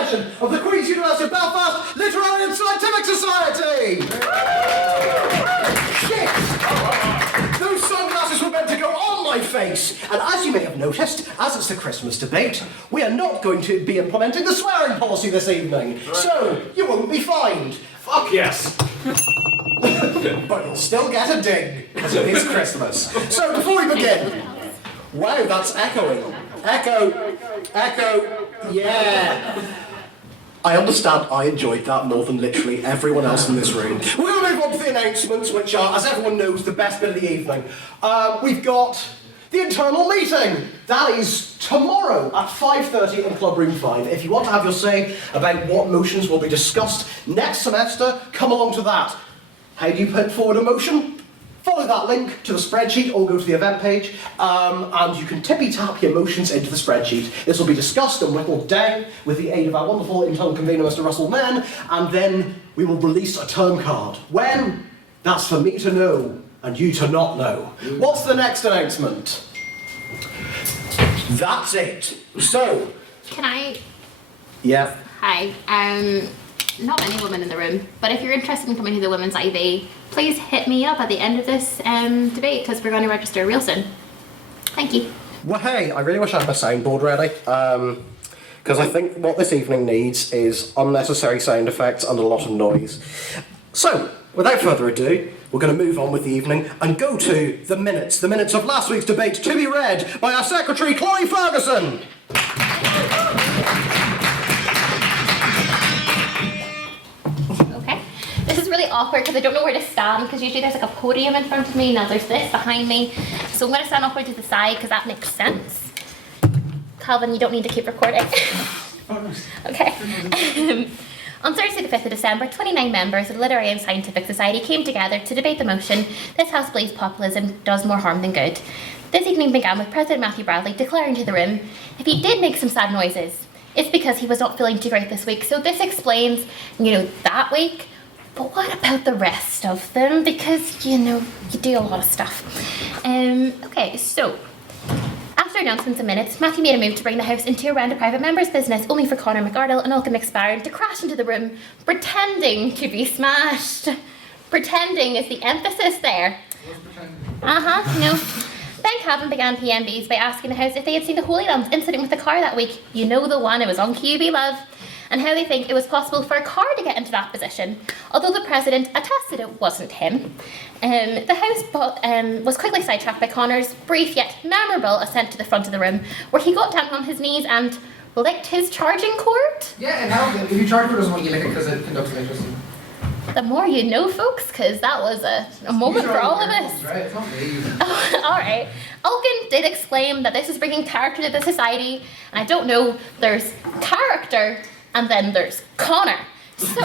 session of the Queen's University of Belfast Literary and Scientific Society! Shit! Those sunglasses were meant to go on my face! And as you may have noticed, as it's the Christmas debate, we are not going to be implementing the swearing policy this evening. So, you won't be fined. Fuck yes! But you'll still get a ding, because it is Christmas. So, before we begin... Wow, that's echoing. Echo. Echo. Yeah. I understand I enjoyed that more than literally everyone else in this room. We're going to move on to the announcements, which are, as everyone knows, the best bit of the evening. We've got the internal meeting. That is tomorrow at 5:30 in Club Room 5. If you want to have your say about what motions will be discussed next semester, come along to that. How do you put forward a motion? Follow that link to the spreadsheet or go to the event page and you can tippy-tap your motions into the spreadsheet. This will be discussed and whittled down with the aid of our wonderful internal convener, Mr. Russell Mann, and then we will release a term card. When? That's for me to know and you to not know. What's the next announcement? That's it. So... Can I... Yeah. Hi. Not many women in the room, but if you're interested in coming to the Women's IV, please hit me up at the end of this debate because we're going to register real soon. Thank you. Well, hey, I really wish I had my soundboard ready, because I think what this evening needs is unnecessary sound effects and a lot of noise. So, without further ado, we're going to move on with the evening and go to the minutes of last week's debate to be read by our secretary, Chloe Ferguson. This is really awkward because I don't know where to stand because usually there's like a podium in front of me, now there's this behind me. So I'm going to stand awkward to the side because that makes sense. Calvin, you don't need to keep recording. Okay. On Thursday the 5th of December, 29 members of the Literary and Scientific Society came together to debate the motion, "This House believes populism does more harm than good." This evening began with President Matthew Bradley declaring to the room, if he did make some sad noises, it's because he was not feeling too great this week. So this explains, that week. But what about the rest of them? Because, you do a lot of stuff. Okay, so, after announcements and minutes, Matthew made a move to bring the House into a round of private members' business, only for Conor McArdle and Ulka McSparron to crash into the room, pretending to be smashed. Pretending is the emphasis there. No. Ben Cavan began PMBs by asking the House if they had seen the Holy Land's incident with the car that week. You know the one, it was on QB Love. And how they think it was possible for a car to get into that position, although the President attested it wasn't him. The House was quickly sidetracked by Conor's brief yet memorable ascent to the front of the room, where he got down on his knees and licked his charging cord. Yeah, and how, if your charging cord doesn't want you to lick it because it conducts electricity. The more you know, folks, because that was a moment for all of us. Right, it's not me. Alright. Ulkin did exclaim that this is bringing character to the society, and I don't know, there's character, and then there's Conor. So,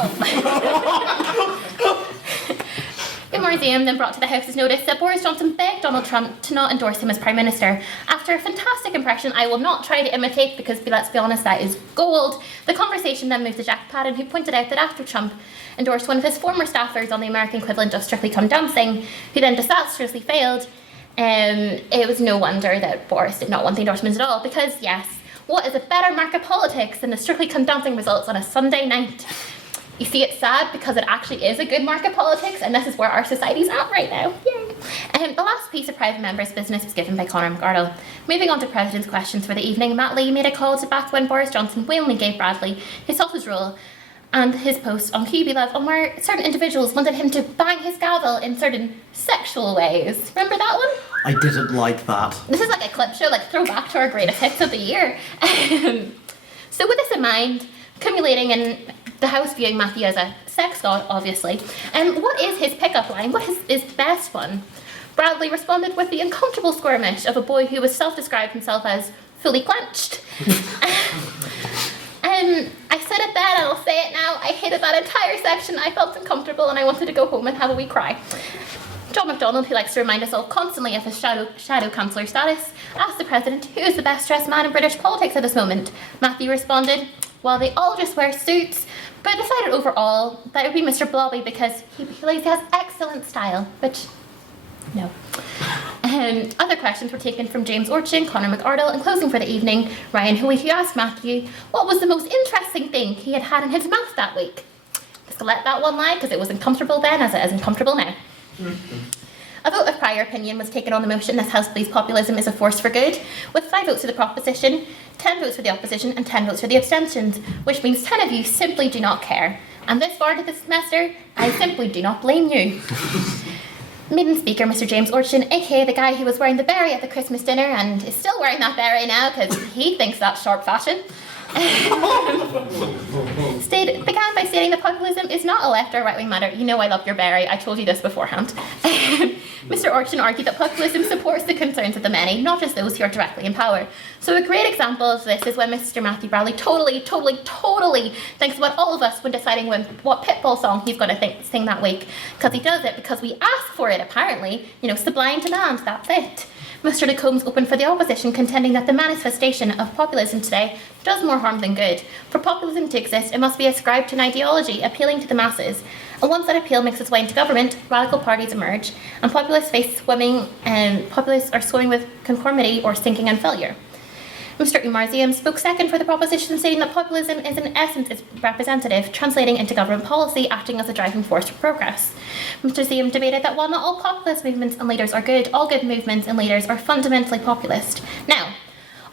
the museum then brought to the House's notice that Boris Johnson begged Donald Trump to not endorse him as Prime Minister. After a fantastic impression I will not try to imitate because, let's be honest, that is gold, the conversation then moved to Jack Padden, who pointed out that after Trump endorsed one of his former staffers on the American equivalent of Strictly Come Dancing, who then disastrously failed, it was no wonder that Boris did not want the endorsement at all, because yes, what is a better mark of politics than the Strictly Come Dancing results on a Sunday night? You see, it's sad because it actually is a good mark of politics, and this is where our society's at right now. Yay! The last piece of private members' business was given by Conor McArdle. Moving on to President's questions for the evening, Matt Lee made a call to back when Boris Johnson willingly gave Bradley his sausage roll and his post on QB Love, on where certain individuals wanted him to bang his gavel in certain sexual ways. Remember that one? I didn't like that. This is like a clip show, like throwback to our greatest hits of the year. So with this in mind, accumulating in the House viewing Matthew as a sex god, obviously, what is his pickup line? What is his best one? Bradley responded with the uncomfortable squirmish of a boy who was self-described himself as fully clenched. I said it then, and I'll say it now, I hated that entire section. I felt uncomfortable and I wanted to go home and have a wee cry. John MacDonald, who likes to remind us all constantly of his shadow chancellor status, asked the President who is the best dressed man in British politics at this moment. Matthew responded, well, they all just wear suits, but decided overall that it would be Mr. Blobby because he has excellent style, which, no. Other questions were taken from James Orchin, Conor McArdle, and closing for the evening, Ryan Hoey, who asked Matthew what was the most interesting thing he had had in his mouth that week. Just let that one lie, because it was uncomfortable then as it is uncomfortable now. A vote of prior opinion was taken on the motion this House believes populism is a force for good, with 5 votes for the proposition, 10 votes for the opposition, and 10 votes for the abstentions, which means 10 of you simply do not care. And this far into the semester, I simply do not blame you. Maiden speaker, Mr. James Orchin, aka the guy who was wearing the beret at the Christmas dinner and is still wearing that beret now because he thinks that's sharp fashion, began by stating that populism is not a left or right-wing matter. You know I love your beret, I told you this beforehand. Mr. Orchin argued that populism supports the concerns of the many, not just those who are directly in power. So a great example of this is when Mr. Matthew Bradley totally thinks about all of us when deciding what Pitbull song he's going to sing that week. Because he does it because we ask for it, apparently. You know, sublime demand, that's it. Mr. Lacombe's opened for the opposition, contending that the manifestation of populism today does more harm than good. For populism to exist, it must be ascribed to an ideology appealing to the masses. And once that appeal makes its way into government, radical parties emerge, and populists are swimming with conformity or sinking in failure. Mr. Umar Ziam spoke second for the proposition, stating that populism is in essence is representative, translating into government policy, acting as a driving force for progress. Mr. Ziam debated that while not all populist movements and leaders are good, all good movements and leaders are fundamentally populist. Now,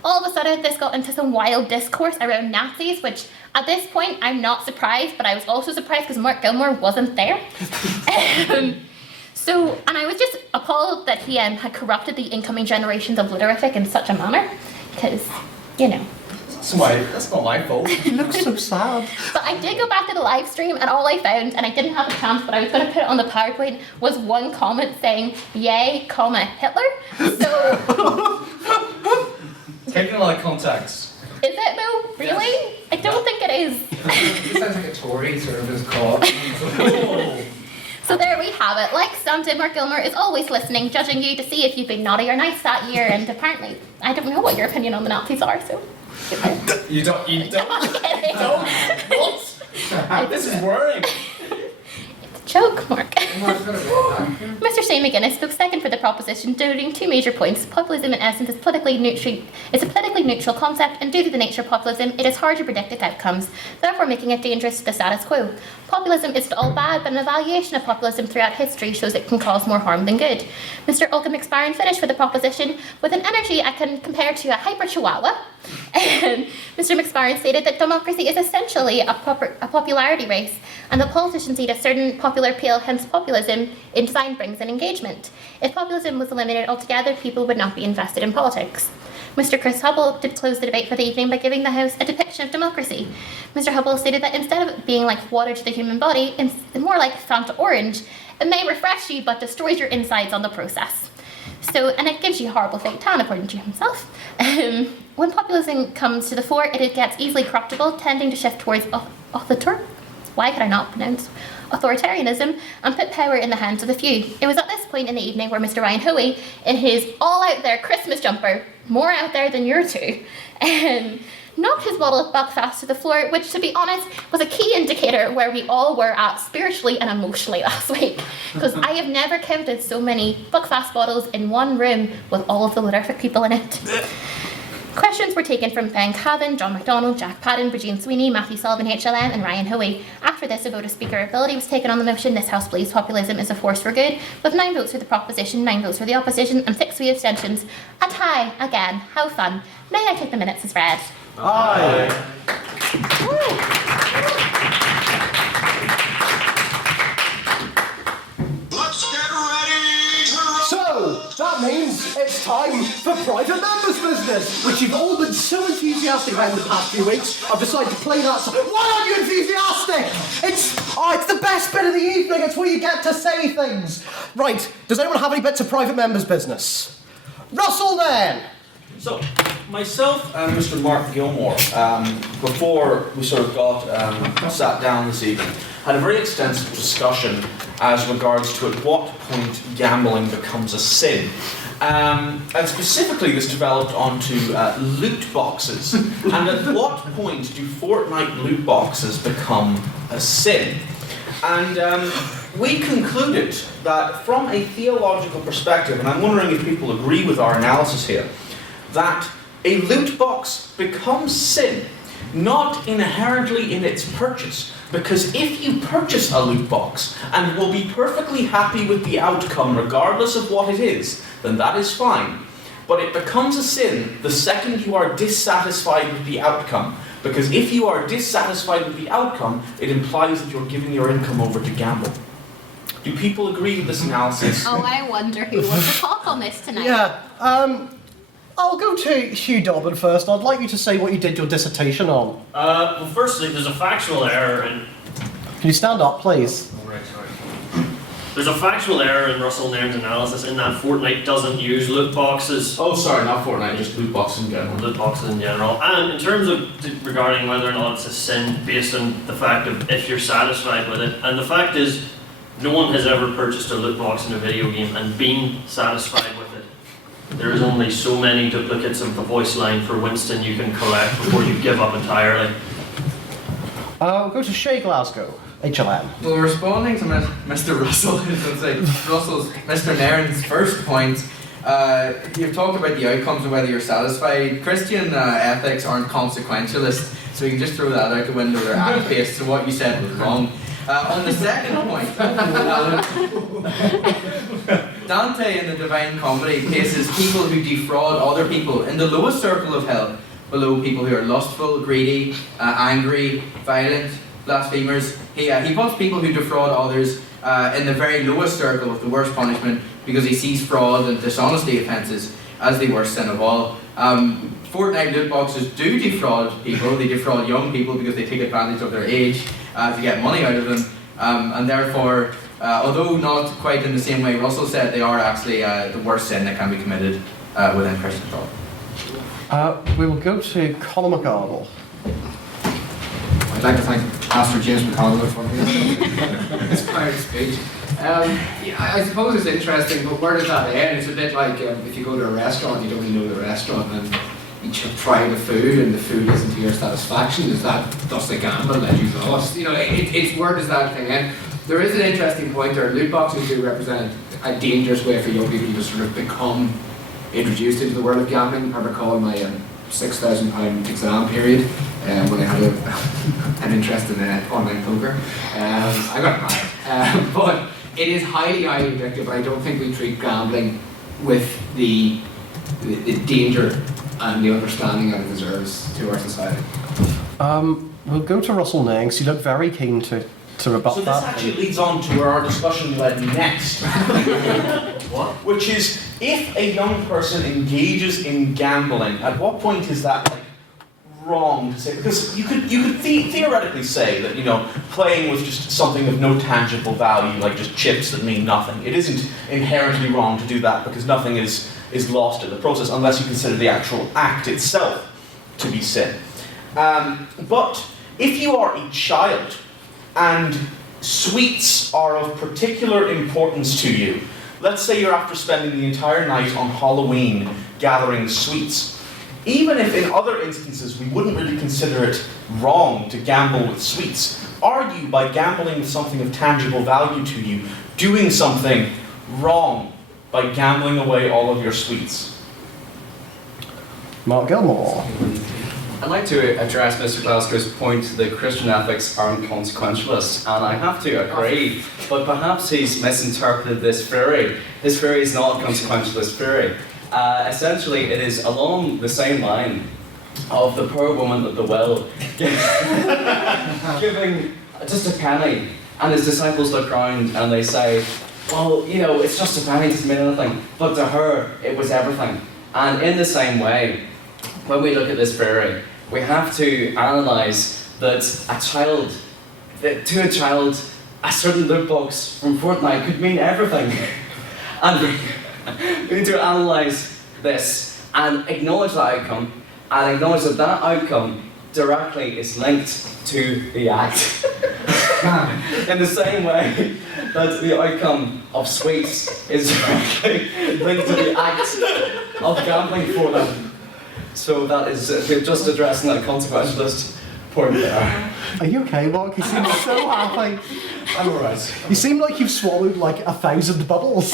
all of a sudden this got into some wild discourse around Nazis, which at this point I'm not surprised, but I was also surprised because Mark Gilmore wasn't there. And I was just appalled that he had corrupted the incoming generations of Literific in such a manner. Because, you know. That's not my fault. He looks so sad. But I did go back to the live stream and all I found, and I didn't have a chance, but I was going to put it on the PowerPoint, was one comment saying, yay, Hitler. So. Taking a lot of contacts. Is it though? Really? Yes. I don't think it is. It sounds like a Tory service call. So there we have it. Like Stanton, Mark Gilmore is always listening, judging you to see if you've been naughty or nice that year, and apparently, I don't know what your opinion on the Nazis are, so. You don't. What? This is worrying. Joke, Mark. Mr. Shane McGuinness spoke second for the proposition, noting 2 major points. Populism in essence is a politically neutral concept, and due to the nature of populism, it is hard to predict its outcomes, therefore making it dangerous to the status quo. Populism isn't all bad, but an evaluation of populism throughout history shows it can cause more harm than good. Mr. Olcott McSparren finished for the proposition with an energy I can compare to a hyper chihuahua. Mr. McSparren stated that democracy is essentially a popularity race, and that politicians need a certain popular appeal, hence populism in design brings in engagement. If populism was eliminated altogether, people would not be invested in politics. Mr. Chris Hubble did close the debate for the evening by giving the House a depiction of democracy. Mr. Hubble stated that instead of it being like water to the human body, it's more like Fanta Orange. It may refresh you, but destroys your insides on the process. And it gives you a horrible fake tan, according to himself. When populism comes to the fore, it gets easily corruptible, tending to shift towards authoritarianism and put power in the hands of the few. It was at this point in the evening where Mr. Ryan Hoey, in his all-out-there Christmas jumper, more out there than your two, knocked his bottle of Buckfast to the floor, which, to be honest, was a key indicator where we all were at spiritually and emotionally last week. Because I have never counted so many Buckfast bottles in one room with all of the Literific people in it. Questions were taken from Ben Cavan, John MacDonald, Jack Padden, Virginia Sweeney, Matthew Sullivan, HLM, and Ryan Hoey. After this, a vote of speakerability was taken on the motion this House believes populism is a force for good, with 9 votes for the proposition, 9 votes for the opposition, and 6 for the abstentions. A tie, again. How fun. May I take the minutes as read? Aye. Let's get ready to roll. So, that means it's time for private members business, which you've all been so enthusiastic about in the past few weeks. I've decided to play that song. Why aren't you enthusiastic? It's the best bit of the evening. It's where you get to say things. Right, does anyone have any bits of private members business? Russell, then. So, myself and Mr. Mark Gilmore, before we sort of got sat down this evening, had a very extensive discussion as regards to at what point gambling becomes a sin. And specifically this developed onto loot boxes. And at what point do Fortnite loot boxes become a sin? And we concluded that from a theological perspective, and I'm wondering if people agree with our analysis here, that a loot box becomes sin, not inherently in its purchase. Because if you purchase a loot box and will be perfectly happy with the outcome regardless of what it is, then that is fine. But it becomes a sin the second you are dissatisfied with the outcome. Because if you are dissatisfied with the outcome, it implies that you're giving your income over to gamble. Do people agree with this analysis? Oh, I wonder who wants to talk on this tonight. Yeah, I'll go to Hugh Dobbin first. I'd like you to say what you did your dissertation on. Well, firstly, there's a factual error in... Can you stand up, please? Oh, right, sorry. There's a factual error in Russell Nairn's analysis in that Fortnite doesn't use loot boxes. Oh, sorry, not Fortnite, just loot boxes in general. Loot boxes in general. And in terms of regarding whether or not it's a sin based on the fact of if you're satisfied with it, and the fact is, no one has ever purchased a loot box in a video game and been satisfied with it. There is only so many duplicates of the voice line for Winston you can collect before you give up entirely. We'll go to Shay Glasgow, HLM. Well, responding to Mr. Russell, Mr. Nairn's first point, you've talked about the outcomes and whether you're satisfied. Christian ethics aren't consequentialist, so you can just throw that out the window. They're act-based, so what you said was wrong. On the second point, Dante in the Divine Comedy places people who defraud other people in the lowest circle of hell, below people who are lustful, greedy, angry, violent, blasphemers. He puts people who defraud others in the very lowest circle of the worst punishment because he sees fraud and dishonesty offences as the worst sin of all. Fortnite loot boxes do defraud people. They defraud young people because they take advantage of their age to get money out of them, and therefore, although not quite in the same way Russell said, they are actually the worst sin that can be committed within Christian thought. We will go to Conor McArdle. I'd like to thank Pastor James McConnell for his inspired speech. I suppose it's interesting, but where does that end? It's a bit like if you go to a restaurant, you don't really know the restaurant, and you try the food, and the food isn't to your satisfaction. Is that thus the gamble that you've lost? You know, it's where does that thing end? There is an interesting point there. Loot boxes do represent a dangerous way for young people to sort of become introduced into the world of gambling. I recall my £6,000 exam period when I had an interest in online poker. I got mad. But it is highly, highly addictive, but I don't think we treat gambling with the danger and the understanding that it deserves to our society. We'll go to Russell Nairn, because you look very keen to rebut So that. this actually leads on to where our discussion led next. What? Which is, if a young person engages in gambling, at what point is that like wrong to say? Because you could theoretically say that, you know, playing with just something of no tangible value, like just chips that mean nothing, it isn't inherently wrong to do that because nothing is lost in the process unless you consider the actual act itself to be sin. But if you are a child and sweets are of particular importance to you, let's say you're after spending the entire night on Halloween gathering sweets, even if in other instances we wouldn't really consider it wrong to gamble with sweets, are you, by gambling with something of tangible value to you, doing something wrong by gambling away all of your sweets? Mark Gilmore. I'd like to address Mr. Glasgow's point that Christian ethics aren't consequentialist, and I have to agree, but perhaps he's misinterpreted this theory. This theory is not a consequentialist theory. Essentially, it is along the same line of the poor woman at the well giving just a penny, and his disciples look round and they say, well, you know, it's just a penny, it doesn't mean anything, but to her, it was everything. And in the same way, when we look at this theory, we have to analyse that to a child, a certain loot box from Fortnite could mean everything. And we need to analyse this and acknowledge that outcome, and acknowledge that that outcome directly is linked to the act. In the same way that the outcome of sweets is directly linked to the act of gambling for them. So that is, we're just addressing that consequentialist point there. Are you okay, Mark? You seem so happy. I'm alright. You seem like you've swallowed like 1,000 bubbles.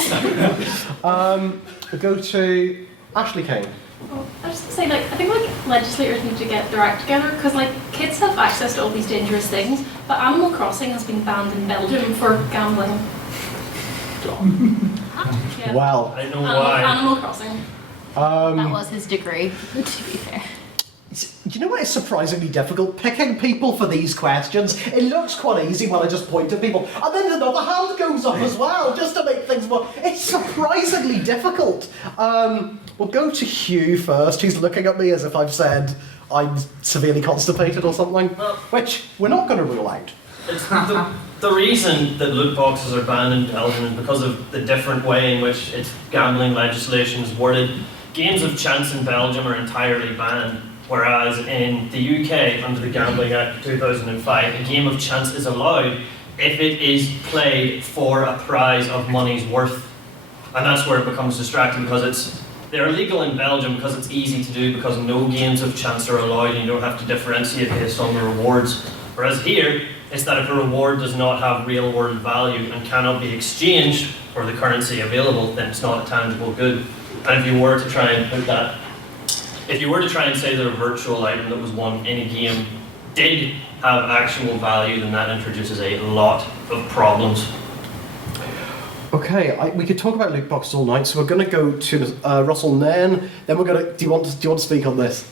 We'll go to Ashley Kane. Well, I was just gonna say, like, I think like legislators need to get their act together because like kids have access to all these dangerous things, but Animal Crossing has been banned in Belgium for gambling. Yeah. Well, I know why. Animal Crossing. That was his degree, to be fair. do you know what is surprisingly difficult? Picking people for these questions. It looks quite easy when I just point at people, and then another hand goes up as well, just to make things more. It's surprisingly difficult. We'll go to Hugh first. He's looking at me as if I've said I'm severely constipated or something, which we're not going to rule out. It's the reason that loot boxes are banned in Belgium is because of the different way in which its gambling legislation is worded. Games of chance in Belgium are entirely banned, whereas in the UK, under the Gambling Act of 2005, a game of chance is allowed if it is played for a prize of money's worth. And that's where it becomes distracting, because they're illegal in Belgium because it's easy to do, because no games of chance are allowed and you don't have to differentiate based on the rewards. Whereas here, it's that if a reward does not have real world value and cannot be exchanged for the currency available, then it's not a tangible good. And if you were to try and say that a virtual item that was won in a game did have actual value, then that introduces a lot of problems. Okay, we could talk about loot boxes all night, so we're going to go to Russell Nairn. Then we're going to. Do you want to speak on this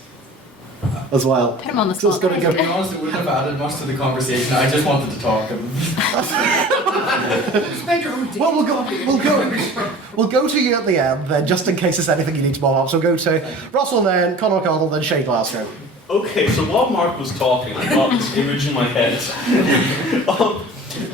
as well? Put him on the So it's spot. going to To be honest, it wouldn't have added much to the conversation. I just wanted to talk. We'll go to you at the end then, just in case there's anything you need to bob up. So we'll go to Russell Nairn, Conor McConnell, then Shay Glasgow. Okay, so while Mark was talking, I got this image in my head.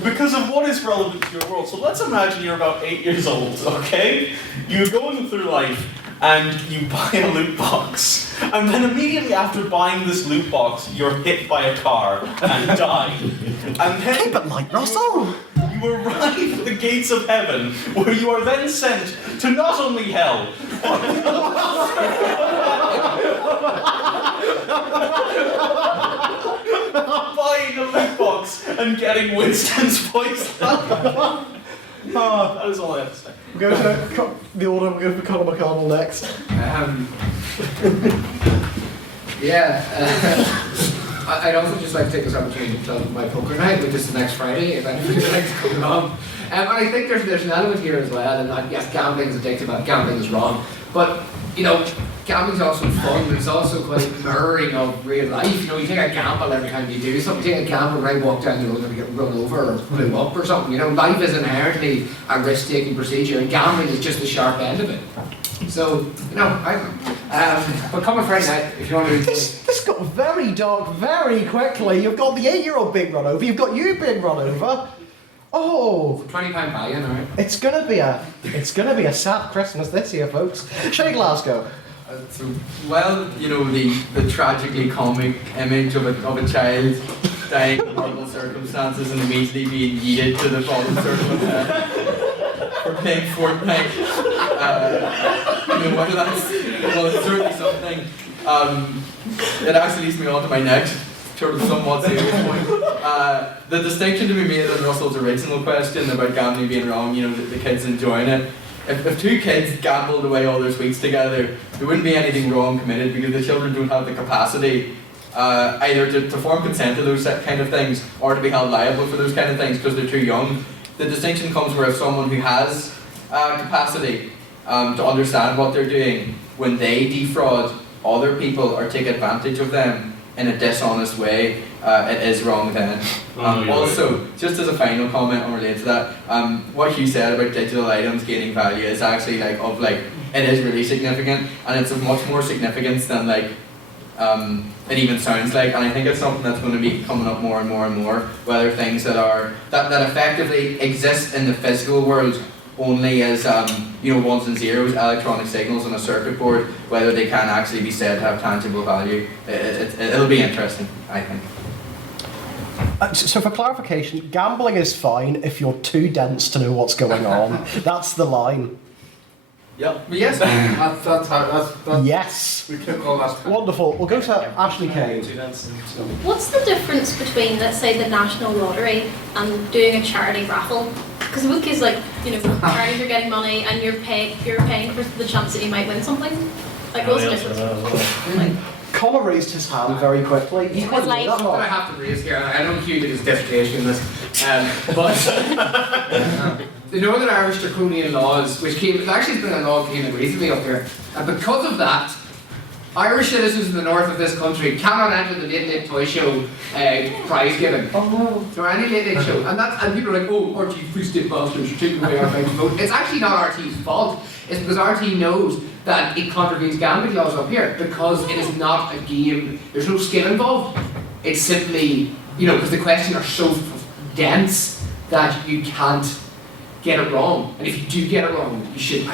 Because of what is relevant to your world. So let's imagine you're about 8 years old, okay? You're going through life and you buy a loot box. And then immediately after buying this loot box, you're hit by a car and die. And then Keep it light, Russell! you arrive at the gates of heaven, where you are then sent to not only hell, buying a loot box and getting Winston's voice. That is all I have to say. We'll go to the order, we'll go for Conor McConnell next. I'd also just like to take this opportunity to plug my poker night, which is the next Friday, if anybody would like to come along. And I think there's an element here as well, and yes, gambling is addictive, and gambling is wrong, but, you know, gambling's also fun, but it's also quite mirroring of real life. You know, you take a gamble every time you do something. You take a gamble and walk down the road and get run over or blew up or something. You know, life is inherently a risk-taking procedure, and gambling is just the sharp end of it. So, you know, but come on Friday night if you want to. This got very dark very quickly. You've got the 8-year-old being run over. You've got you being run over. Oh, £20 buy-in, alright. it's gonna be a sad Christmas this year, folks. Shay Glasgow. So, well, you know, the tragically comic image of a child dying in horrible circumstances and immediately being yeeted to the bottom circle of hell for playing Fortnite. You know, whether that's, well, it's certainly something. It actually leads me on to my next sort of somewhat serious point. The distinction to be made in Russell's original question about gambling being wrong, you know, the kids enjoying it. If two kids gambled away all their sweets together, there wouldn't be anything wrong committed, because the children don't have the capacity either to form consent to those kind of things or to be held liable for those kind of things because they're too young. The distinction comes where if someone who has capacity to understand what they're doing, when they defraud other people or take advantage of them in a dishonest way, it is wrong then. Also, just as a final comment unrelated to that, what Hugh said about digital items gaining value is actually it is really significant, and it's of much more significance than it even sounds like, and I think it's something that's going to be coming up more and more and more, whether things that effectively exist in the physical world only as ones and zeros, electronic signals on a circuit board, whether they can actually be said to have tangible value. It'll be interesting, I think. So for clarification, gambling is fine if you're too dense to know what's going on. That's the line. Yep. But yes, that's Yes. we took all that. Wonderful. We'll go to Ashley Kane. What's the difference between, let's say, the National Lottery and doing a charity raffle? Because with kids, like, charities are getting money and you're paying for the chance that you might win something. Like, what's the difference? Connor raised his hand very quickly. You was like- that What I long. have to raise here, and I know Hugh did his dissertation in this, but the Northern Irish draconian laws, which came, actually it's been a law came in recently up here, and because of that, Irish citizens in the north of this country cannot enter the Late Late Toy Show prize giving. Oh Or any Late Late Show. And people are like, oh, RT free state bastards, you're taking away our right to vote. It's actually not RT's fault. It's because RT knows that it contravenes gambling laws up here because it is not a game, there's no skill involved. It's simply, because the questions are so dense that you can't get it wrong. And if you do get it wrong, you shouldn't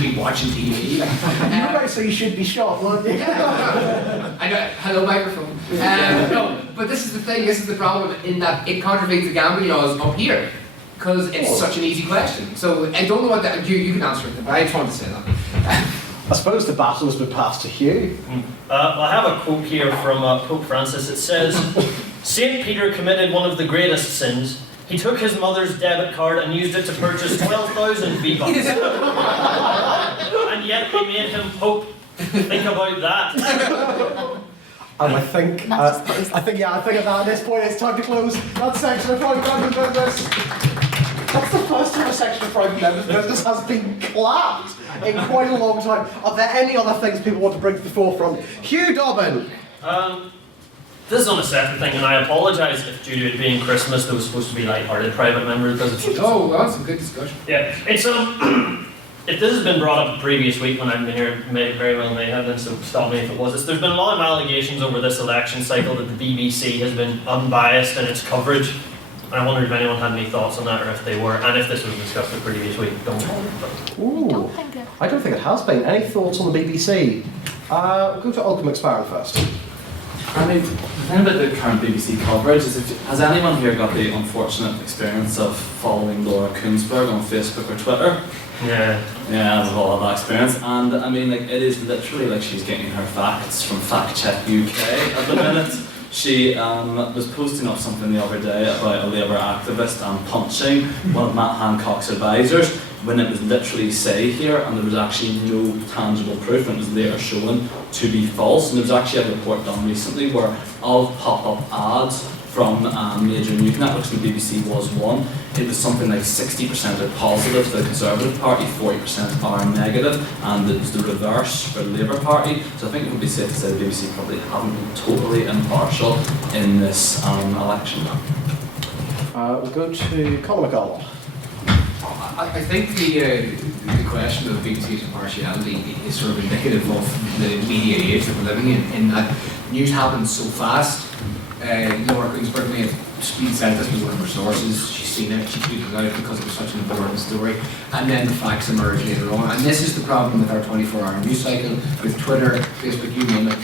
be watching TV. You were about to say you should be shot, weren't you? I know, hello microphone. No, but this is the thing, this is the problem in that it contravenes the gambling laws up here. Because it's such an easy question. So I don't know what that, you can answer it, but I just wanted to say that. I suppose the battle has been passed to Hugh. I have a quote here from Pope Francis. It says, St. Peter committed one of the greatest sins. He took his mother's debit card and used it to purchase 12,000 V-Bucks. And yet they made him Pope. Think about that. And I think at this point it's time to close that section of private member business. That's the first time a section of private member business has been clapped in quite a long time. Are there any other things people want to bring to the forefront? Hugh Dobbin. This is on a separate thing, and I apologise if due to it being Christmas there was supposed to be light-hearted private member business. Oh, well, that's a good discussion. Yeah, it's if this has been brought up the previous week when I've been here, very well may have been, so stop me if it was. There's been a lot of allegations over this election cycle that the BBC has been unbiased in its coverage. And I wondered if anyone had any thoughts on that, or if they were, and if this was discussed the previous week. Ooh, I don't think it has been. Any thoughts on the BBC? We'll go to Ultimate McSparrow first. I mean, the thing about the current BBC coverage is, has anyone here got the unfortunate experience of following Laura Kuenssberg on Facebook or Twitter? Yeah. Yeah, I've all had that experience, and I mean, like, it is literally like she's getting her facts from Fact Check UK at the minute. She was posting up something the other day about a Labour activist punching one of Matt Hancock's advisors, when it was literally say here, and there was actually no tangible proof, and it was later shown to be false. And there was actually a report done recently where of pop-up ads from major news networks, and the BBC was one. It was something like 60% are positive for the Conservative Party, 40% are negative, and it was the reverse for the Labour Party. So I think it would be safe to say the BBC probably haven't been totally impartial in this election. We'll go to Conor McDonald. I think the question of BBC's impartiality is sort of indicative of the media age that we're living in that news happens so fast. Laura Kuenssberg may have said this was one of her sources, she's seen it, she tweeted it out because it was such an important story, and then the facts emerge later on. And this is the problem with our 24-hour news cycle, with Twitter, Facebook, you name it.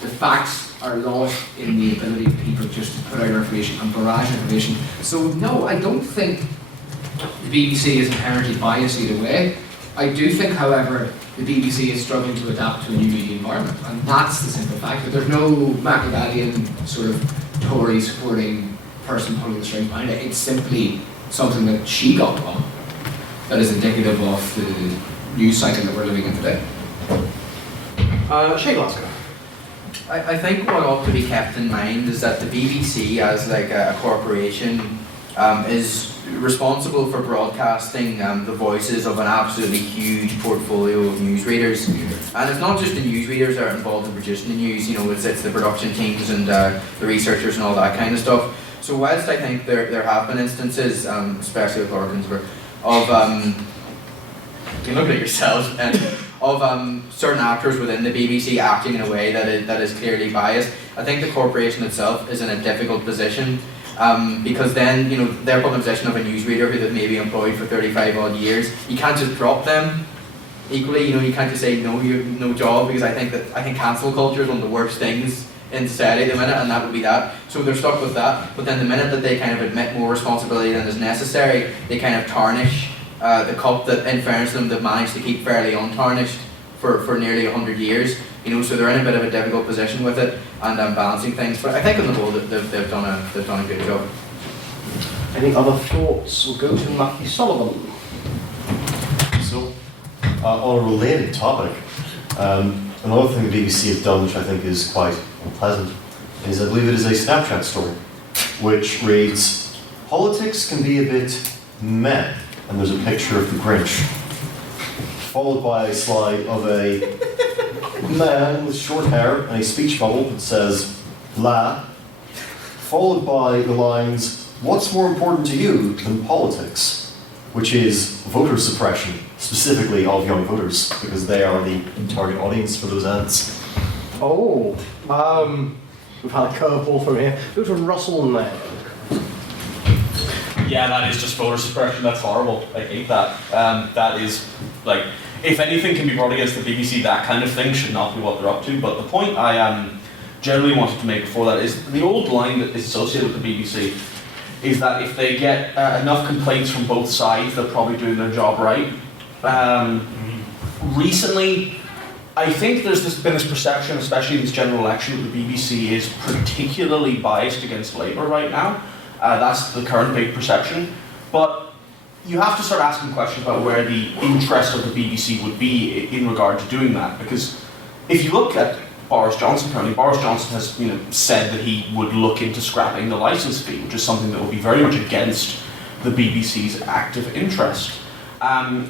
The facts are lost in the ability of people just to put out information and barrage information. So no, I don't think the BBC is inherently biased either way. I do think, however, the BBC is struggling to adapt to a new media environment, and that's the simple fact. That there's no Machiavellian sort of Tory supporting person pulling the strings behind it. It's simply something that she got wrong that is indicative of the news cycle that we're living in today. Shane Glasgow. I think what ought to be kept in mind is that the BBC, as like a corporation, is responsible for broadcasting the voices of an absolutely huge portfolio of newsreaders. And it's not just the newsreaders that are involved in producing the news, it's the production teams and the researchers and all that kind of stuff. So whilst I think there have been instances, especially with Laura Kuenssberg, of, you can look at yourselves, and of certain actors within the BBC acting in a way that is clearly biased, I think the corporation itself is in a difficult position. Because then, they're put in the position of a newsreader who they've maybe employed for 35 odd years. You can't just drop them. Equally, you can't just say no, you have no job, because I think cancel culture is one of the worst things in society at the minute, and that would be that. So they're stuck with that. But then the minute that they kind of admit more responsibility than is necessary, they kind of tarnish the cup that, in fairness to them, they've managed to keep fairly untarnished for nearly 100 years. You know, so they're in a bit of a difficult position with it and balancing things. But I think on the whole, they've done a good job. Any other thoughts? We'll go to Matthew Sullivan. So, on a related topic, another thing the BBC have done, which I think is quite unpleasant, is I believe it is a Snapchat story, which reads, "Politics can be a bit meh," and there's a picture of the Grinch, followed by a slide of a man with short hair and a speech bubble that says, "La," followed by the lines, "What's more important to you than politics?" which is voter suppression, specifically of young voters, because they are the target audience for those ads. Oh, we've had a curveball from here. Go to Russell now. Yeah, that is just voter suppression. That's horrible. I hate that. That is, like, if anything can be brought against the BBC, that kind of thing should not be what they're up to. But the point I generally wanted to make before that is the old line that is associated with the BBC is that if they get enough complaints from both sides, they're probably doing their job right. Recently, I think there's been this perception, especially in this general election, that the BBC is particularly biased against Labour right now. That's the current big perception. But you have to start asking questions about where the interest of the BBC would be in regard to doing that. Because if you look at Boris Johnson currently, Boris Johnson has said that he would look into scrapping the licence fee, which is something that would be very much against the BBC's active interest.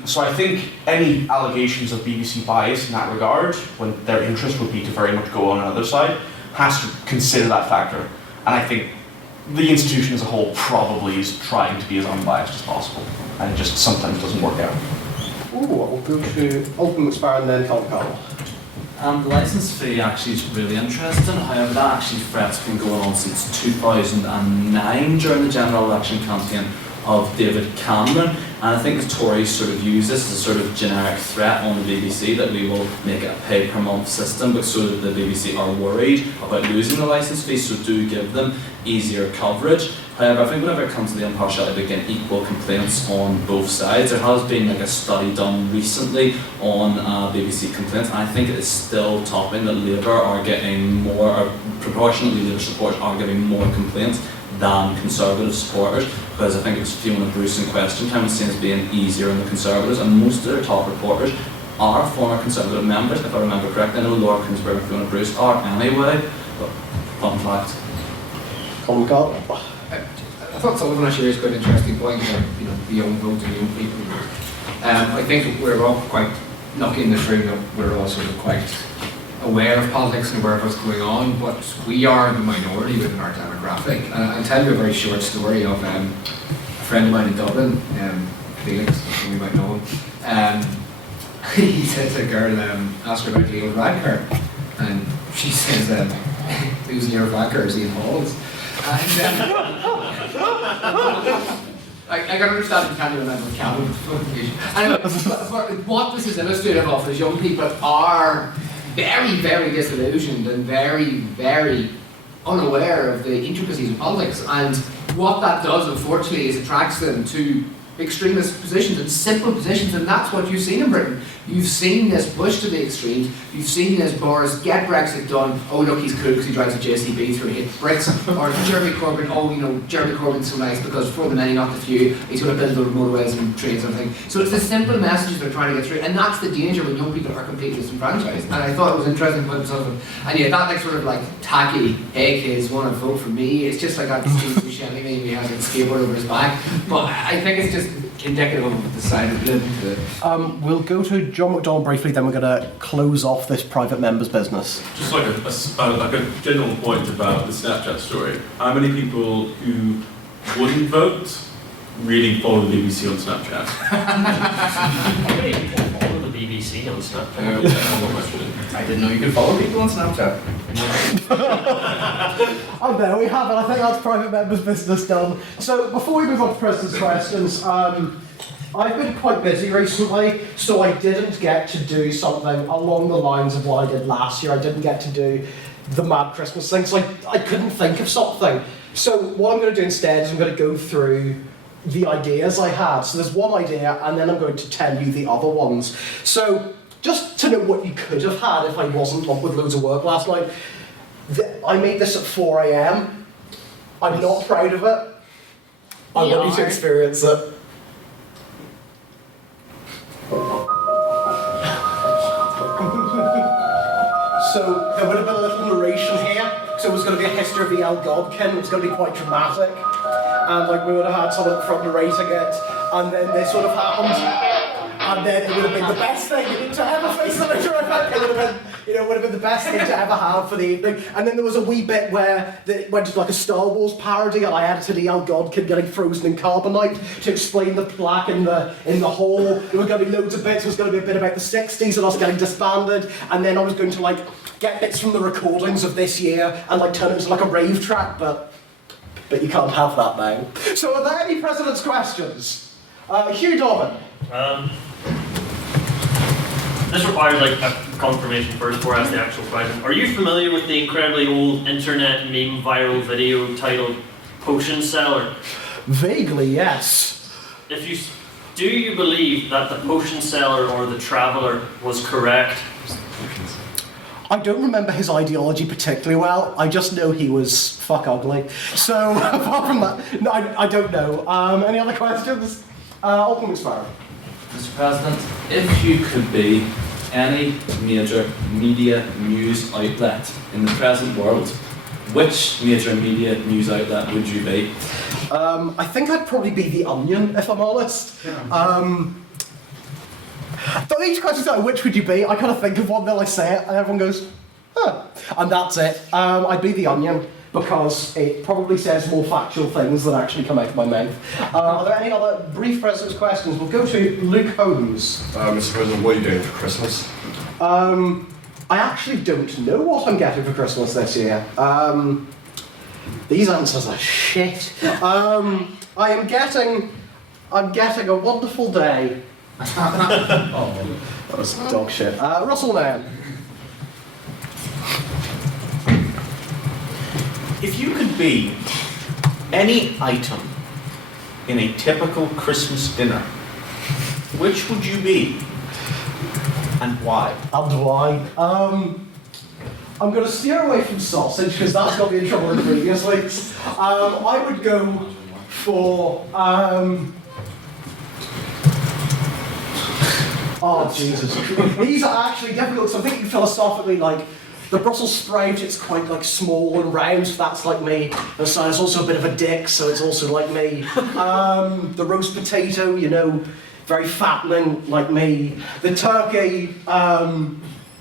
So I think any allegations of BBC bias in that regard, when their interest would be to very much go on another side, has to consider that factor. And I think the institution as a whole probably is trying to be as unbiased as possible, and it just sometimes doesn't work out. Ooh, we'll go to Open Expire and then Carl. The licence fee actually is really interesting. However, that actually threat's been going on since 2009 during the general election campaign of David Cameron. And I think the Tories sort of use this as a sort of generic threat on the BBC that we will make it a pay per month system, but so that the BBC are worried about losing the licence fee, so do give them easier coverage. However, I think whenever it comes to the impartiality, we get equal complaints on both sides. There has been like a study done recently on BBC complaints, and I think it is still topping that Labour are getting more, or proportionately Labour supporters are getting more complaints than Conservative supporters, because I think it was Fiona Bruce in question time was seen as being easier on the Conservatives, and most of their top reporters are former Conservative members, if I remember correctly. I know Laura Kingsbury and Fiona Bruce are anyway, but fun fact. I thought Sullivan actually raised quite an interesting point about the young vote and young people. I think we're all quite lucky in this room that we're all sort of quite aware of politics and aware of what's going on, but we are the minority within our demographic. I'll tell you a very short story of a friend of mine in Dublin, Felix, you might know him. He said to a girl, asked her about Leo Varadkar, and she says, who's Leo Varadkar? Is he in Halls? And I can understand you can't remember the Calvin. What this is illustrative of is young people are very, very disillusioned and very, very unaware of the intricacies of politics, and what that does, unfortunately, is attracts them to extremist positions and simple positions, and that's what you've seen in Britain. You've seen this push to the extremes. You've seen this Boris get Brexit done. Oh look, he's cool because he drives a JCB through hit bricks. Or Jeremy Corbyn. Oh, Jeremy Corbyn's so nice because for the many, not the few, he's going to build the motorways and trains and everything. So it's the simple messages they're trying to get through, and that's the danger when young people are completely disenfranchised. And I thought it was interesting point Sullivan. And yeah, that sort of tacky, hey kids, want to vote for me. It's just like that Steve Buscemi meme, he has a skateboard over his back. But I think it's just indicative of the side of living. We'll go to John McDonald briefly, then we're going to close off this private member's business. Just like a general point about the Snapchat story. How many people who wouldn't vote really follow the BBC on Snapchat? How many people follow the BBC on Snapchat? I didn't know you could follow people on Snapchat. Oh, there we have it. I think that's private members' business done. So before we move on to President's questions, I've been quite busy recently, so I didn't get to do something along the lines of what I did last year. I didn't get to do the Mad Christmas thing, so I couldn't think of something. So what I'm going to do instead is I'm going to go through the ideas I had. So there's one idea, and then I'm going to tell you the other ones. So just to know what you could have had if I wasn't up with loads of work last night, I made this at 4 a.m. I'm not proud of it. I want you to experience it. So there would have been a little narration here. So it was going to be a history of E.L. Godkin. It was going to be quite dramatic. And like we would have had someone at the front narrating it. And then this would have happened. And then it would have been the best thing to ever face the Literific. It would have been, would have been the best thing to ever have for the evening. And then there was a wee bit where it went to like a Star Wars parody, and I edited E.L. Godkin getting frozen in carbonite to explain the plaque in the hall. There were going to be loads of bits. There was going to be a bit about the 60s and us getting disbanded. And then I was going to like get bits from the recordings of this year and like turn it into like a rave track, but you can't have that now. So are there any President's questions? Hugh Dobbin. This requires like a confirmation first before I ask the actual question. Are you familiar with the incredibly old internet meme viral video titled Potion Seller? Vaguely, yes. Do you believe that the potion seller or the traveller was correct? I don't remember his ideology particularly well. I just know he was fuck ugly. So apart from that, no, I don't know. Any other questions? Open Sparrow. Mr. President, if you could be any major media news outlet in the present world, which major media news outlet would you be? I think I'd probably be The Onion, if I'm honest. Each question is which would you be? I kind of think of one, then I say it, and everyone goes, huh. And that's it. I'd be The Onion, because it probably says more factual things than actually come out of my mouth. Are there any other brief President's questions? We'll go to Luke Holmes. Mr. President, what are you doing for Christmas? I actually don't know what I'm getting for Christmas this year. These answers are shit. I'm getting a wonderful day. Oh, that was dog shit. Russell Nairn. If you could be any item in a typical Christmas dinner, which would you be and why? And why? I'm going to steer away from sausage because that's got me in trouble in previous weeks. I would go for oh Jesus! These are actually difficult. So I'm thinking philosophically, like the Brussels sprout. It's quite like small and round. So that's like me. It's also a bit of a dick, so it's also like me. The roast potato, very fattening, like me. The turkey,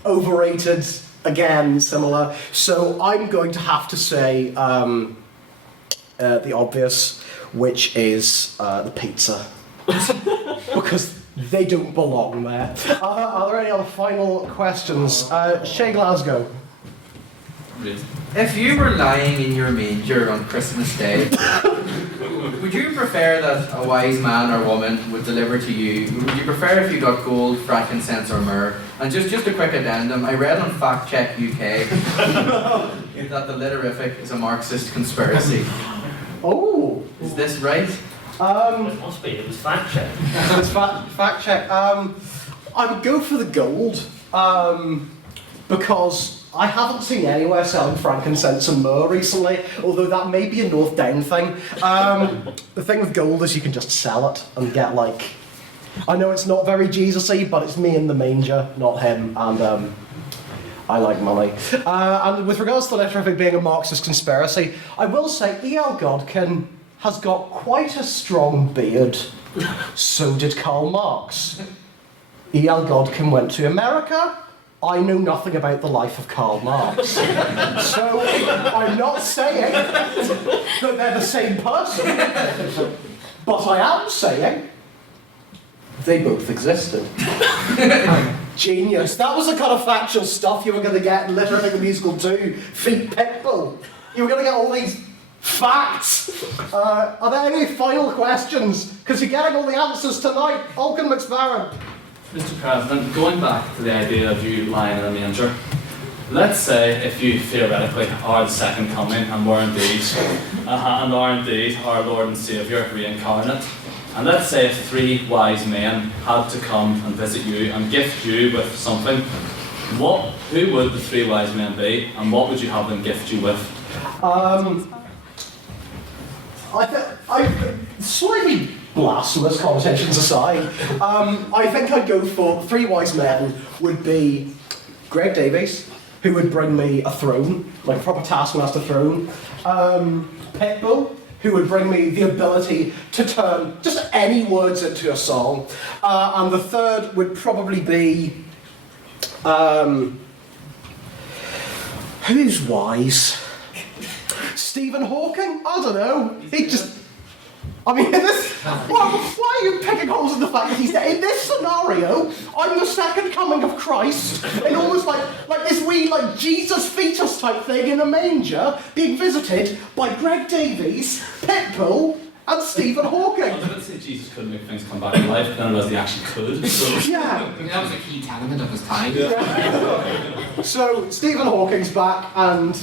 overrated. Again, similar. So I'm going to have to say the obvious, which is the pizza. Because they don't belong there. Are there any other final questions? Shay Glasgow. If you were lying in your manger on Christmas Day, would you prefer that a wise man or woman would deliver to you? Would you prefer if you got gold, frankincense or myrrh? And just a quick addendum, I read on Fact Check UK that the Literific is a Marxist conspiracy. Oh! Is this right? It must be, it was Fact Check. It's fact check. I would go for the gold, because I haven't seen anywhere selling frankincense and myrrh recently, although that may be a North Down thing. The thing with gold is you can just sell it and get I know it's not very Jesus-y, but it's me in the manger, not him, and I like money. And with regards to the Literific being a Marxist conspiracy, I will say E.L. Godkin has got quite a strong beard. So did Karl Marx. E.L. Godkin went to America. I know nothing about the life of Karl Marx. So I'm not saying that they're the same person. But I am saying they both existed. Genius. That was the kind of factual stuff you were going to get in Literific the Musical 2. Feet Pitbull. You were going to get all these facts. Are there any final questions? Because you're getting all the answers tonight. Alkin McSparrow. Mr. President, going back to the idea of you lying in a manger, let's say if you theoretically are the second coming and were indeed, our Lord and Saviour reincarnate, and let's say if 3 wise men had to come and visit you and gift you with something, who would the 3 wise men be, and what would you have them gift you with? Slightly blasphemous connotations aside, I think I'd go for 3 wise men would be Greg Davies, who would bring me a throne, like a proper Taskmaster throne. Pitbull, who would bring me the ability to turn just any words into a song. And the third would probably be, who's wise? Stephen Hawking? I don't know. He just... I mean, why are you picking holes in the fact that he's there? In this scenario, I'm the second coming of Christ, in almost like this wee, like, Jesus fetus type thing in a manger, being visited by Greg Davies, Pitbull, and Stephen Hawking. I was going to say Jesus couldn't make things come back to life, but then I realised he actually could. So. Yeah. That was a key element of his time. Yeah. So, Stephen Hawking's back, and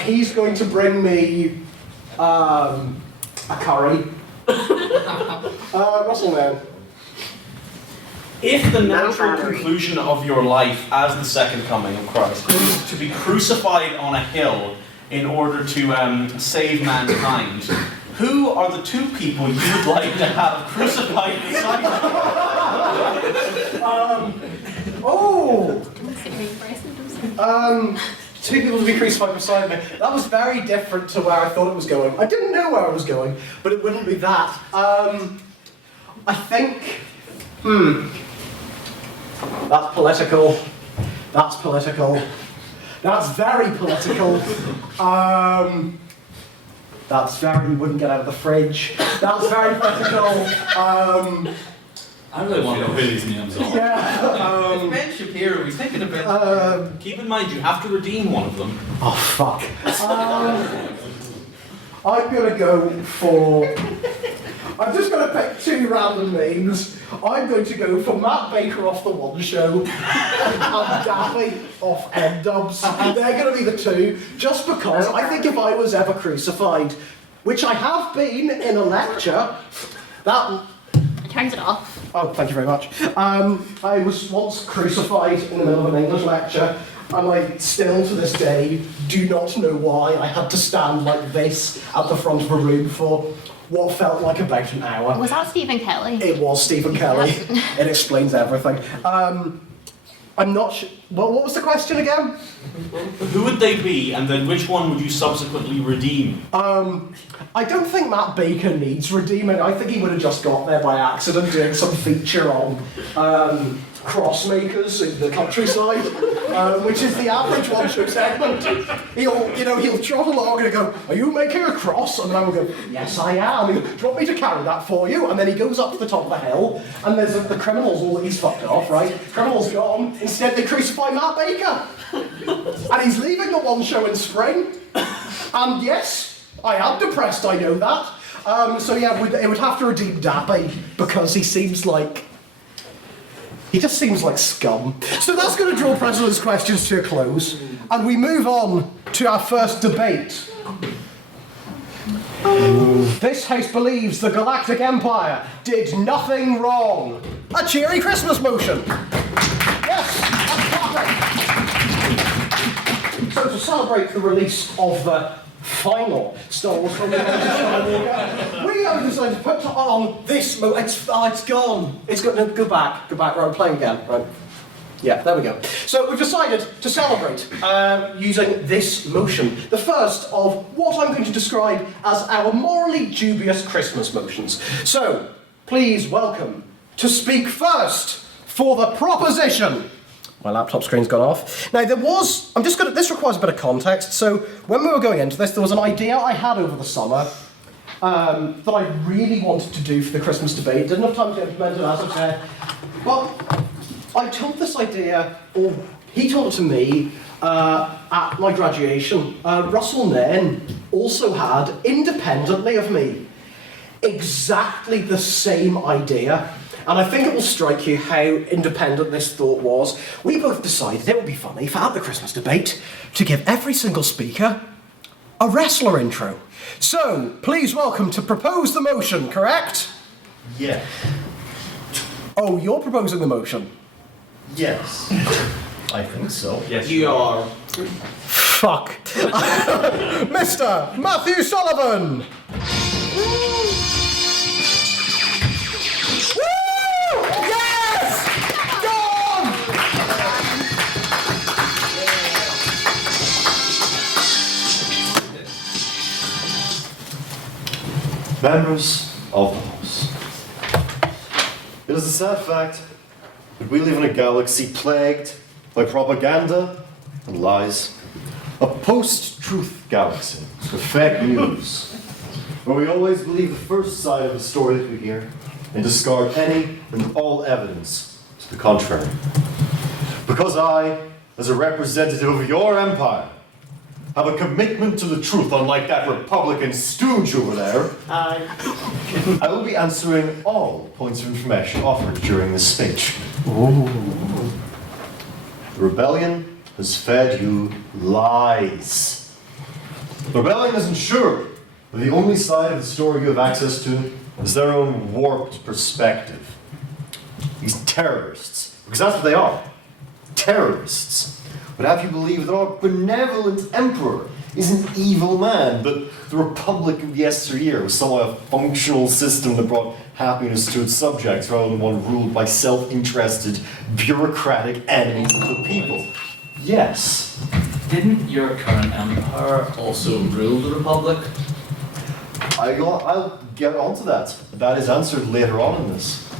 he's going to bring me a curry. Russell, man. If the natural conclusion of your life as the second coming of Christ is to be crucified on a hill in order to save mankind, who are the 2 people you would like to have crucified beside you? 2 people to be crucified beside me. That was very different to where I thought it was going. I didn't know where I was going, but it wouldn't be that. I think... That's political. That's political. That's very political. That's very... wouldn't get out of the fridge. That's very political. I really want to know who these names are. Yeah. Ben Shapiro, he's thinking about... Keep in mind, you have to redeem one of them. Oh, fuck. I'm going to go for... I'm just going to pick 2 random names. I'm going to go for Matt Baker off The One Show and Daffy off N-Dubs. They're going to be the 2, just because I think if I was ever crucified, which I have been in a lecture, that... Turns it off. Oh, thank you very much. I was once crucified in the middle of an English lecture, and I still, to this day, do not know why I had to stand like this at the front of a room for what felt like about an hour. Was that Stephen Kelly? It was Stephen Kelly. It explains everything. I'm not sure. What was the question again? Who would they be, and then which one would you subsequently redeem? I don't think Matt Baker needs redeeming. I think he would have just got there by accident doing some feature on crossmakers in the countryside, which is the average One Show segment. He'll trot along and go, "Are you making a cross?" And then I will go, "Yes, I am." He'll, "Do you want me to carry that for you?" And then he goes up to the top of the hill, and there's the criminals all that he's fucked off, right? Criminals gone. Instead, they crucify Matt Baker, and he's leaving the One Show in spring. And yes, I am depressed. I know that. So yeah, it would have to redeem Dappy because he seems like. He just seems like scum. So that's going to draw President's questions to a close. And we move on to our first debate. This House believes the Galactic Empire did nothing wrong. A cheery Christmas motion. Yes, that's perfect. So to celebrate the release of the final Star Wars film, we have decided to put on this it's gone. It's got no, go back, right, I'm playing again, right? Yeah, there we go. So we've decided to celebrate using this motion. The first of what I'm going to describe as our morally dubious Christmas motions. So, please welcome to speak first for the proposition. My laptop screen's gone off. Now this requires a bit of context. So when we were going into this, there was an idea I had over the summer that I really wanted to do for the Christmas debate. Didn't have time to implement it as of yet. But I told this idea, or he told it to me at my graduation. Russell Nairn also had, independently of me, exactly the same idea. And I think it will strike you how independent this thought was. We both decided it would be funny for at the Christmas debate to give every single speaker a wrestler intro. So, please welcome to propose the motion, correct? Yeah. Oh, you're proposing the motion? Yes. I think so. Yes, You are. Fuck. Mr. Matthew Sullivan! Woo! Yes! Gone! Members of the House. It is a sad fact that we live in a galaxy plagued by propaganda and lies. A post-truth galaxy with fake news, where we always believe the first side of the story that we hear and discard any and all evidence to the contrary. Because I, as a representative of your empire, have a commitment to the truth, unlike that Republican stooge over there, I will be answering all points of information offered during this speech. The rebellion has fed you lies. The rebellion has ensured that the only side of the story you have access to is their own warped perspective. These terrorists, because that's what they are, terrorists, would have you believe that our benevolent emperor is an evil man, but the Republic of yesteryear was somehow a functional system that brought happiness to its subjects rather than one ruled by self-interested, bureaucratic enemies of the people. Yes. Didn't your current empire also rule the Republic? I'll get onto that. That is answered later on in this.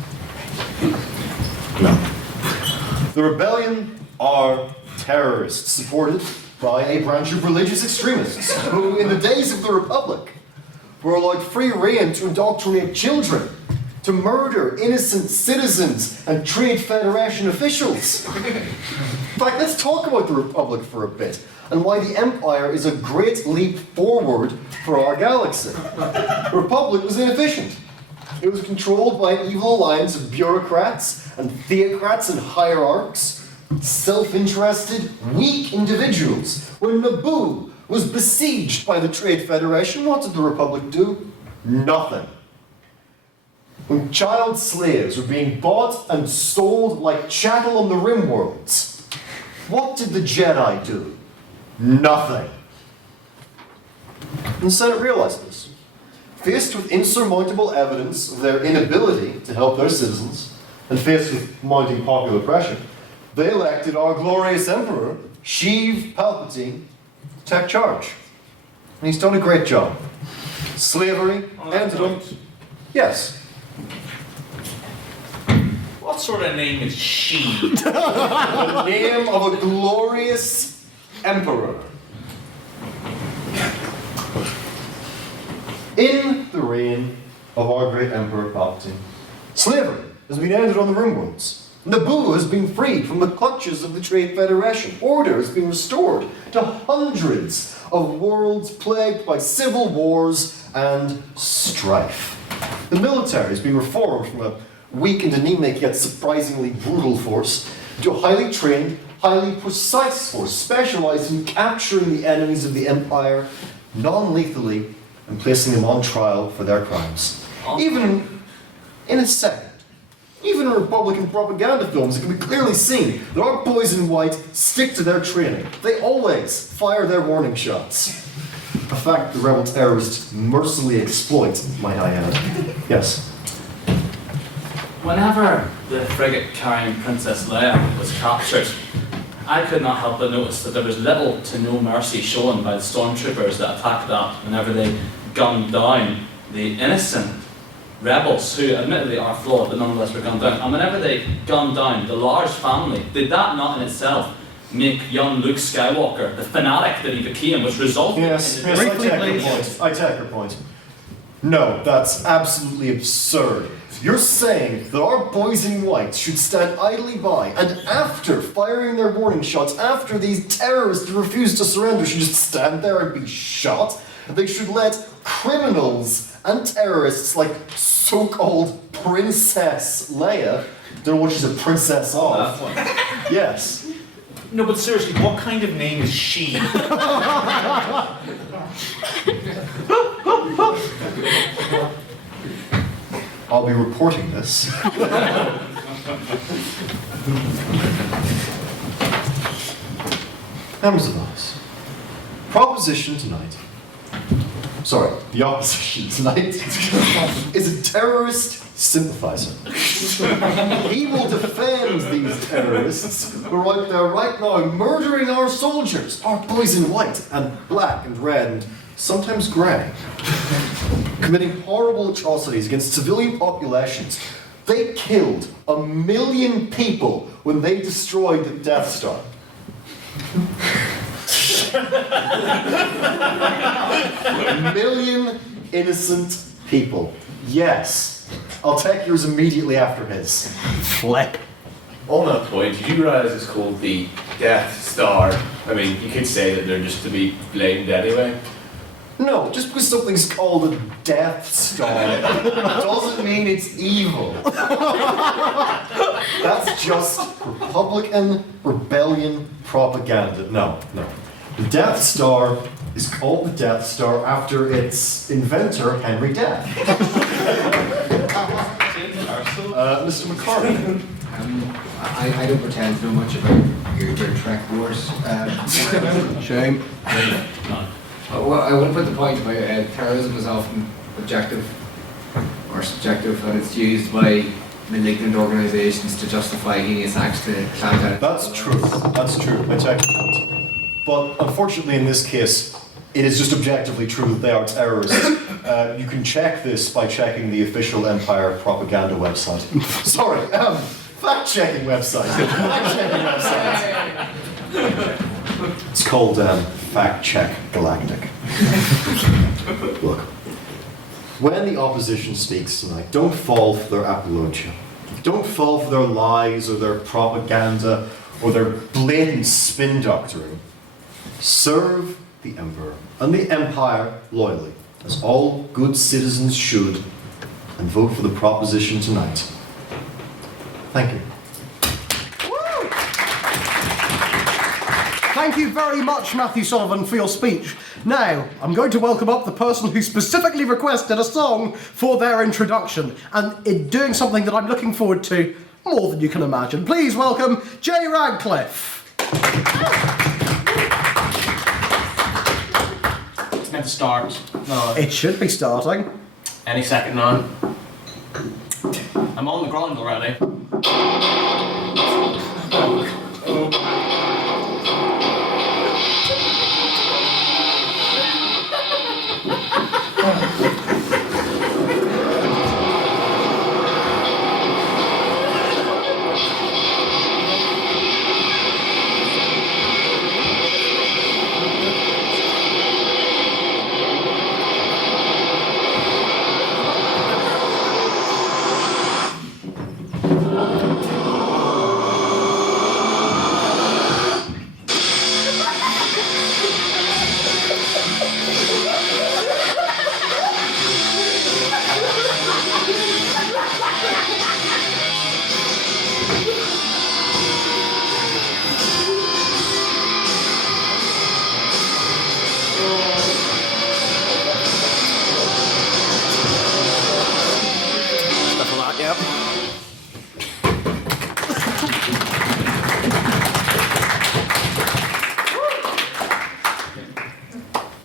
No. The rebellion are terrorists supported by a branch of religious extremists who, in the days of the Republic, were allowed free rein to indoctrinate children, to murder innocent citizens and Trade Federation officials. In fact, let's talk about the Republic for a bit and why the Empire is a great leap forward for our galaxy. The Republic was inefficient. It was controlled by an evil alliance of bureaucrats and theocrats and hierarchs, self-interested, weak individuals. When Naboo was besieged by the Trade Federation, what did the Republic do? Nothing. When child slaves were being bought and sold like chattel on the Rimworlds, what did the Jedi do? Nothing. And the Senate realized this. Faced with insurmountable evidence of their inability to help their citizens, and faced with mounting popular pressure, they elected our glorious Emperor, Sheev Palpatine, to take charge. And he's done a great job. Slavery ended up... Yes. What sort of name is she? The name of a glorious emperor. In the reign of our great Emperor Palpatine, slavery has been ended on the Rimworlds. Naboo has been freed from the clutches of the Trade Federation. Order has been restored to hundreds of worlds plagued by civil wars and strife. The military has been reformed from a weak and anemic yet surprisingly brutal force to a highly trained, highly precise force specialized in capturing the enemies of the Empire non-lethally and placing them on trial for their crimes. Even in a second, even in Republican propaganda films, it can be clearly seen that our boys in white stick to their training. They always fire their warning shots. A fact the rebel terrorists mercilessly exploit, might I add. Yes. Whenever the frigate carrying Princess Leia was captured, I could not help but notice that there was little to no mercy shown by the stormtroopers that attacked that whenever they gunned down the innocent rebels who admittedly are flawed but nonetheless were gunned down. And whenever they gunned down the large family, did that not in itself make young Luke Skywalker the fanatic that he became, which resulted in Yes, the I take your point. No, that's absolutely absurd. You're saying that our boys in white should stand idly by and after firing their warning shots, after these terrorists refuse to surrender, should just stand there and be shot? They should let criminals and terrorists like so-called Princess Leia. Don't know what she's a princess of. That one. Yes. No, but seriously, what kind of name is she? I'll be reporting this. Members of the House, proposition tonight. Sorry, the opposition tonight is a terrorist sympathizer. He will defend these terrorists who are out there right now murdering our soldiers, our boys in white and black and red and sometimes grey, committing horrible atrocities against civilian populations. They killed 1 million people when they destroyed the Death Star. 1 million innocent people. Yes. I'll take yours immediately after his. Flip. On that point, did you realise it's called the Death Star? I mean, you could say that they're just to be blamed anyway. No, just because something's called a Death Star doesn't mean it's evil. That's just Republican rebellion propaganda. No. The Death Star is called the Death Star after its inventor, Henry Death. Mr. McCarthy. I don't pretend to know much about your Trek wars. Shame. Well, I want to put the point about terrorism is often objective or subjective, and it's used by malignant organisations to justify heinous acts to clamp down. That's true. I take your point. But unfortunately, in this case, it is just objectively true that they are terrorists. You can check this by checking the official Empire propaganda website. Sorry, fact-checking website. It's called Fact Check Galactic. Look, when the opposition speaks tonight, don't fall for their apologia. Don't fall for their lies or their propaganda or their blatant spin doctoring. Serve the Emperor and the Empire loyally, as all good citizens should, and vote for the proposition tonight. Thank you. Thank you very much, Matthew Sullivan, for your speech. Now, I'm going to welcome up the person who specifically requested a song for their introduction, and in doing something that I'm looking forward to more than you can imagine. Please welcome Jay Radcliffe. It's meant to start. No. It should be starting. Any second now. I'm on the ground already.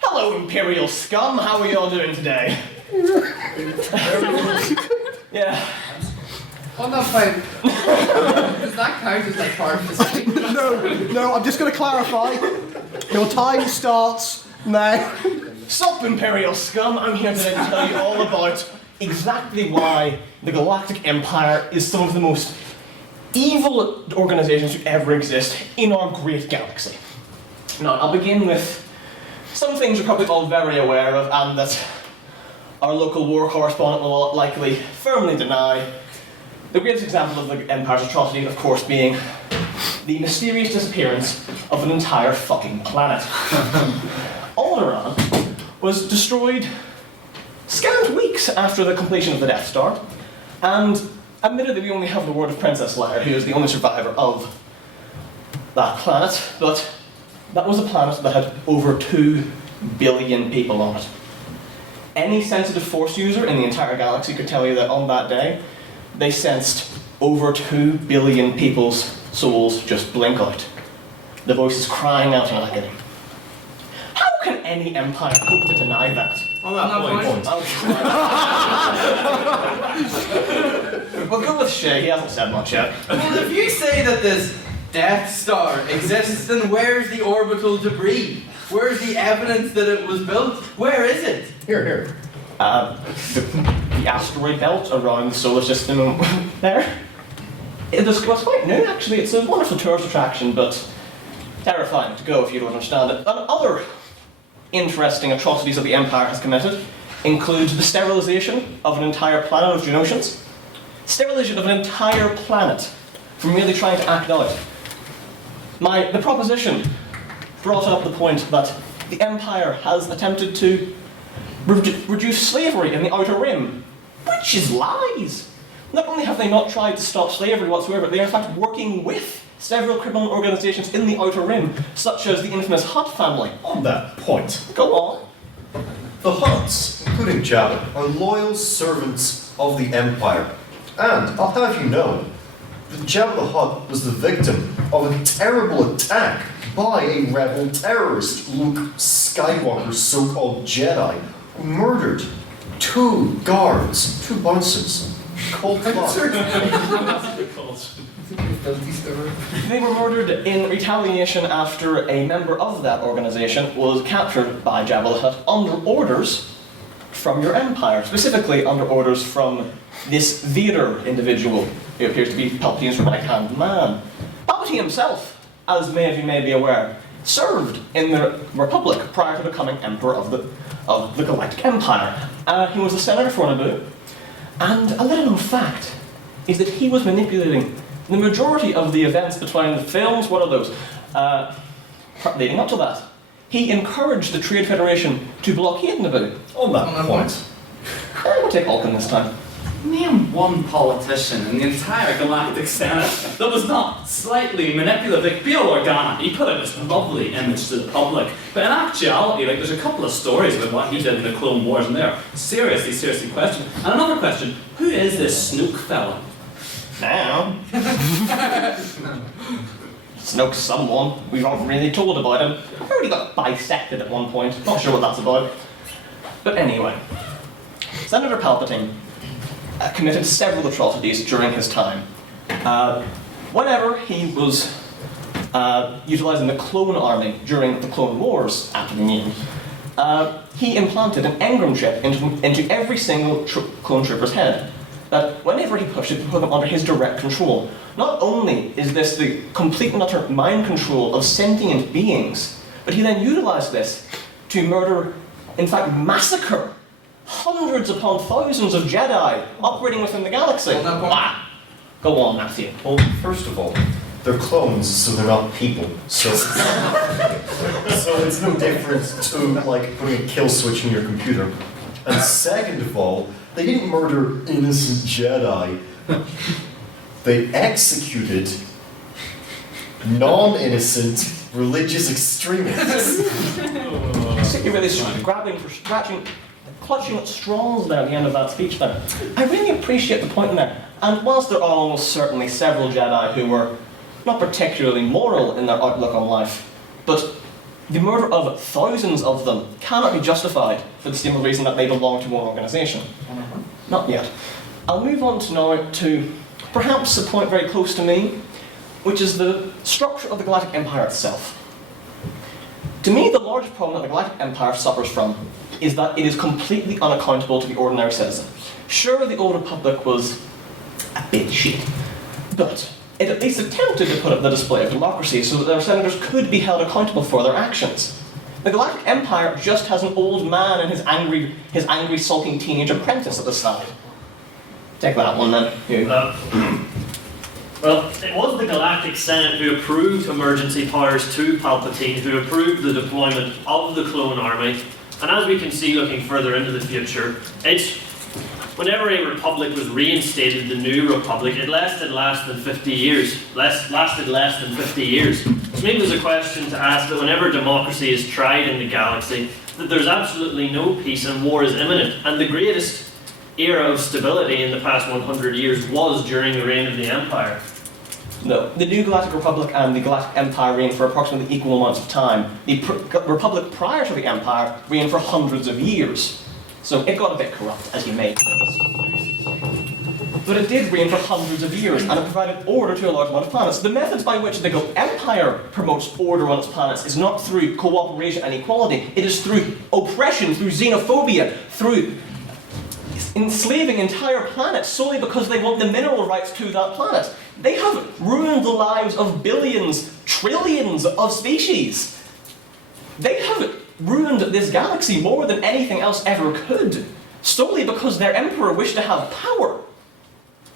Hello, Imperial scum. How are you all doing today? Yeah. On that point, does that count as like part of the speech? No, I'm just going to clarify. Your time starts now. Sup, Imperial scum. I'm here today to tell you all about exactly why the Galactic Empire is some of the most evil organizations to ever exist in our great galaxy. Now, I'll begin with some things you're probably all very aware of, and that our local war correspondent will likely firmly deny. The greatest example of the Empire's atrocity, of course, being the mysterious disappearance of an entire fucking planet. Alderaan was destroyed scant weeks after the completion of the Death Star, And admittedly, we only have the word of Princess Leia, who is the only survivor of that planet, but that was a planet that had over 2 billion people on it. Any sensitive Force user in the entire galaxy could tell you that on that day, they sensed over 2 billion people's souls just blink out. The voices crying out in agony. How can any empire hope to deny that? On that point. We'll go with Shay, he hasn't said much yet. Well, if you say that this Death Star exists, then where's the orbital debris? Where's the evidence that it was built? Where is it? Here. The asteroid belt around the solar system there. It's quite new, actually. It's a wonderful tourist attraction, but terrifying to go if you don't understand it. And other interesting atrocities that the Empire has committed include the sterilization of an entire planet of Geonosians, sterilization of an entire planet for merely trying to act out. The proposition brought up the point that the Empire has attempted to reduce slavery in the Outer Rim, which is lies. Not only have they not tried to stop slavery whatsoever, they are in fact working with several criminal organizations in the Outer Rim, such as the infamous Hutt family. On that point, Go on. the Hutts, including Jabba, are loyal servants of the Empire. And I'll have you know that Jabba the Hutt was the victim of a terrible attack by a rebel terrorist, Luke Skywalker's so-called Jedi, who murdered 2 guards, 2 bouncers, cold blood. They were murdered in retaliation after a member of that organization was captured by Jabba the Hutt under orders from your Empire, specifically under orders from this Vader individual, who appears to be Palpatine's right-hand man. Palpatine himself, as many of you may be aware, served in the Republic prior to becoming Emperor of the Galactic Empire. He was a senator for Naboo, and a little-known fact is that he was manipulating the majority of the events between the films, what are those, leading up to that. He encouraged the Trade Federation to blockade Naboo. On that point. We'll take Alkin this time. Name one politician in the entire Galactic Senate that was not slightly manipulative. Like Bail Organa, he put out this lovely image to the public, but in actuality, like there's a couple of stories about what he did in the Clone Wars, and they're seriously questioned. And another question: who is this Snoke fella? Now. Snoke's someone. We've not really told about him. I've already got bisected at one point. Not sure what that's about. But anyway, Senator Palpatine committed several atrocities during his time. Whenever he was utilising the clone army during the Clone Wars after the New, he implanted an engram chip into every single clone trooper's head. That whenever he pushed it, he put them under his direct control. Not only is this the complete and utter mind control of sentient beings, but he then utilised this to murder, in fact massacre, hundreds upon thousands of Jedi operating within the galaxy. Go on, Matthew. Well, first of all, they're clones, so they're not people. So it's no different to like putting a kill switch in your computer. And second of all, they didn't murder innocent Jedi. They executed non-innocent religious extremists. You're really grabbing for scratching, clutching at straws there at the end of that speech there. I really appreciate the point in there. And whilst there are almost certainly several Jedi who were not particularly moral in their outlook on life, but the murder of thousands of them cannot be justified for the simple reason that they belong to one organisation. Not yet. I'll move on now to perhaps a point very close to me, which is the structure of the Galactic Empire itself. To me, the largest problem that the Galactic Empire suffers from is that it is completely unaccountable to the ordinary citizen. Sure, the Old Republic was a bit shit, but it at least attempted to put up the display of democracy so that their senators could be held accountable for their actions. The Galactic Empire just has an old man and his angry, sulking teenage apprentice at the side. Take that one then. You. Well, it was the Galactic Senate who approved emergency powers to Palpatine, who approved the deployment of the clone army, and as we can see looking further into the future, it's whenever a republic was reinstated, the new republic, it lasted less than 50 years. Lasted less than 50 years. So maybe there's a question to ask that whenever democracy is tried in the galaxy, that there's absolutely no peace and war is imminent. And the greatest era of stability in the past 100 years was during the reign of the Empire. No, the New Galactic Republic and the Galactic Empire reigned for approximately equal amounts of time. The Republic prior to the Empire reigned for hundreds of years. So it got a bit corrupt, as you may. But it did reign for hundreds of years, and it provided order to a large amount of planets. The methods by which the Empire promotes order on its planets is not through cooperation and equality. It is through oppression, through xenophobia, through enslaving entire planets solely because they want the mineral rights to that planet. They have ruined the lives of billions, trillions of species. They have ruined this galaxy more than anything else ever could, solely because their emperor wished to have power.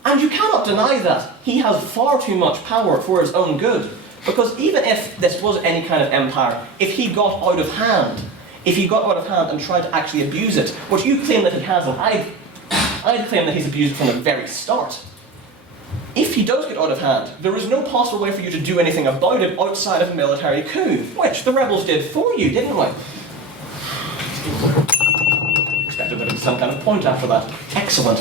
And you cannot deny that. He has far too much power for his own good. Because even if this was any kind of empire, if he got out of hand, and tried to actually abuse it, which you claim that he hasn't, I'd claim that he's abused it from the very start. If he does get out of hand, there is no possible way for you to do anything about it outside of a military coup, which the rebels did for you, didn't we? Expected there to be some kind of point after that. Excellent.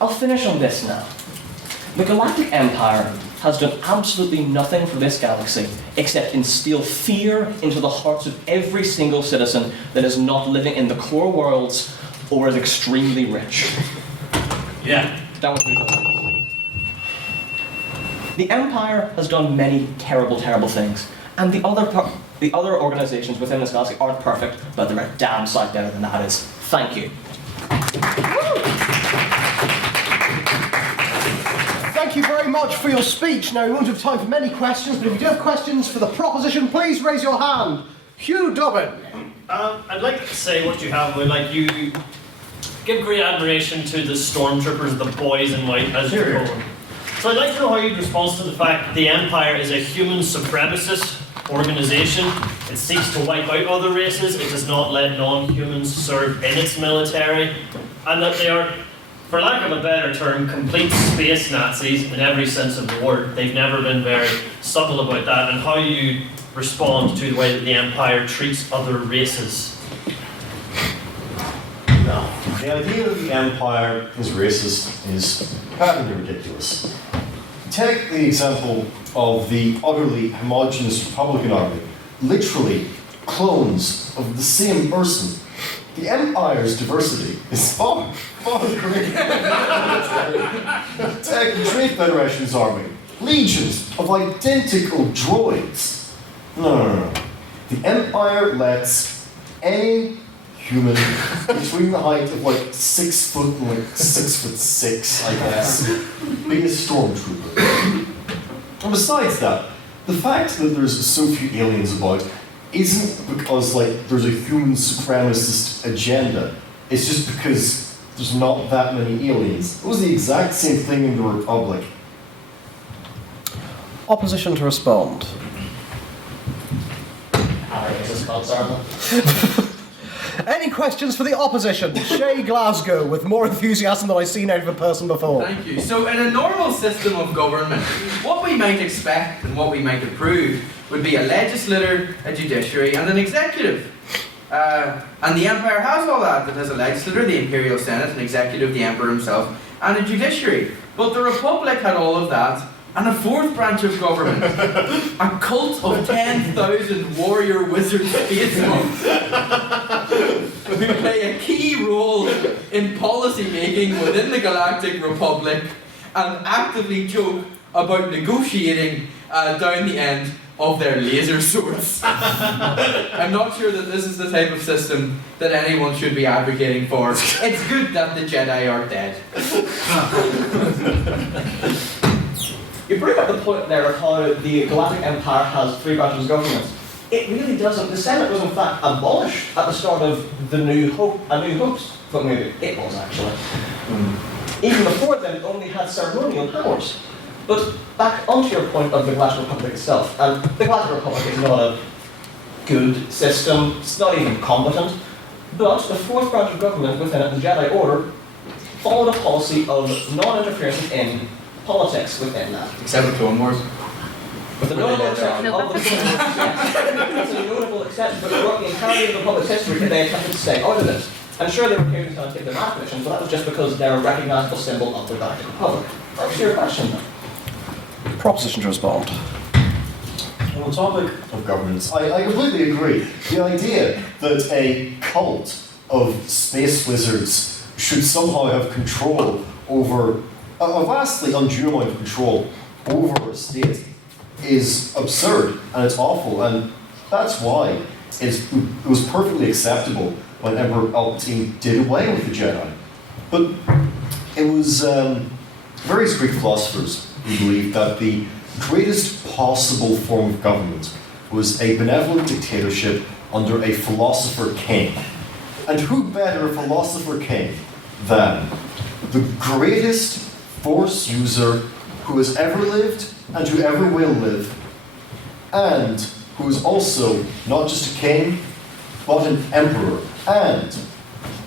I'll finish on this now. The Galactic Empire has done absolutely nothing for this galaxy except instill fear into the hearts of every single citizen that is not living in the core worlds or is extremely rich. Yeah. That was me. The Empire has done many terrible, terrible things, and the other organizations within this galaxy aren't perfect, but they're a damn sight better than that is. Thank you. Thank you very much for your speech. Now, we won't have time for many questions, but if you do have questions for the proposition, please raise your hand. Hugh Dobbin. I'd like to say what you have, like you give great admiration to the stormtroopers, the boys in white, as you call them. So I'd like to know how you'd respond to the fact that the Empire is a human supremacist organisation. It seeks to wipe out other races. It does not let non-humans serve in its military. And that they are, for lack of a better term, complete space Nazis in every sense of the word. They've never been very subtle about that. And how you respond to the way that the Empire treats other races. No. The idea that the Empire is racist is patently ridiculous. Take the example of the utterly homogeneous Republican Army, literally clones of the same person. The Empire's diversity is far, far greater. Take the Trade Federation's army, legions of identical droids. No. The Empire lets any human between the height of like 6 foot and like 6'6", I guess, be a stormtrooper. And besides that, the fact that there's so few aliens about isn't because like there's a human supremacist agenda. It's just because there's not that many aliens. It was the exact same thing in the Republic. Opposition to respond. Any questions for the opposition? Shay Glasgow, with more enthusiasm than I've seen out of a person before. Thank you. So in a normal system of government, what we might expect and what we might approve would be a legislature, a judiciary, and an executive. And the Empire has all that. It has a legislature, the Imperial Senate, an executive, the Emperor himself, and a judiciary. But the Republic had all of that, and a fourth branch of government, a cult of 10,000 warrior wizard space monks who play a key role in policy making within the Galactic Republic and actively joke about negotiating down the end of their laser swords. I'm not sure that this is the type of system that anyone should be advocating for. It's good that the Jedi are dead. You bring up the point there of how the Galactic Empire has 3 branches of government. It really doesn't. The Senate was in fact abolished at the start of A New Hope's book movie. It was actually. Even before then, it only had ceremonial powers. But back onto your point of the Galactic Republic itself, and the Galactic Republic is not a good system. It's not even competent. But the fourth branch of government within it, the Jedi Order, followed a policy of non-interference in politics within that. Except for Clone Wars. With a notable exception of the Clone Wars, yes. With a notable exception, but throughout the entirety of Republic's history, they attempted to stay out of it. And sure, they were occasionally trying to take their math missions, but that was just because they're a recognisable symbol of the Galactic Republic. What's your question? Proposition to respond. On the topic of governance, I completely agree. The idea that a cult of space wizards should somehow have control over, a vastly undue amount of control over a state is absurd and it's awful, and that's why it was perfectly acceptable when Emperor Palpatine did away with the Jedi. But it was various Greek philosophers who believed that the greatest possible form of government was a benevolent dictatorship under a philosopher king. And who better a philosopher king than the greatest force user who has ever lived and who ever will live, and who is also not just a king, but an emperor, and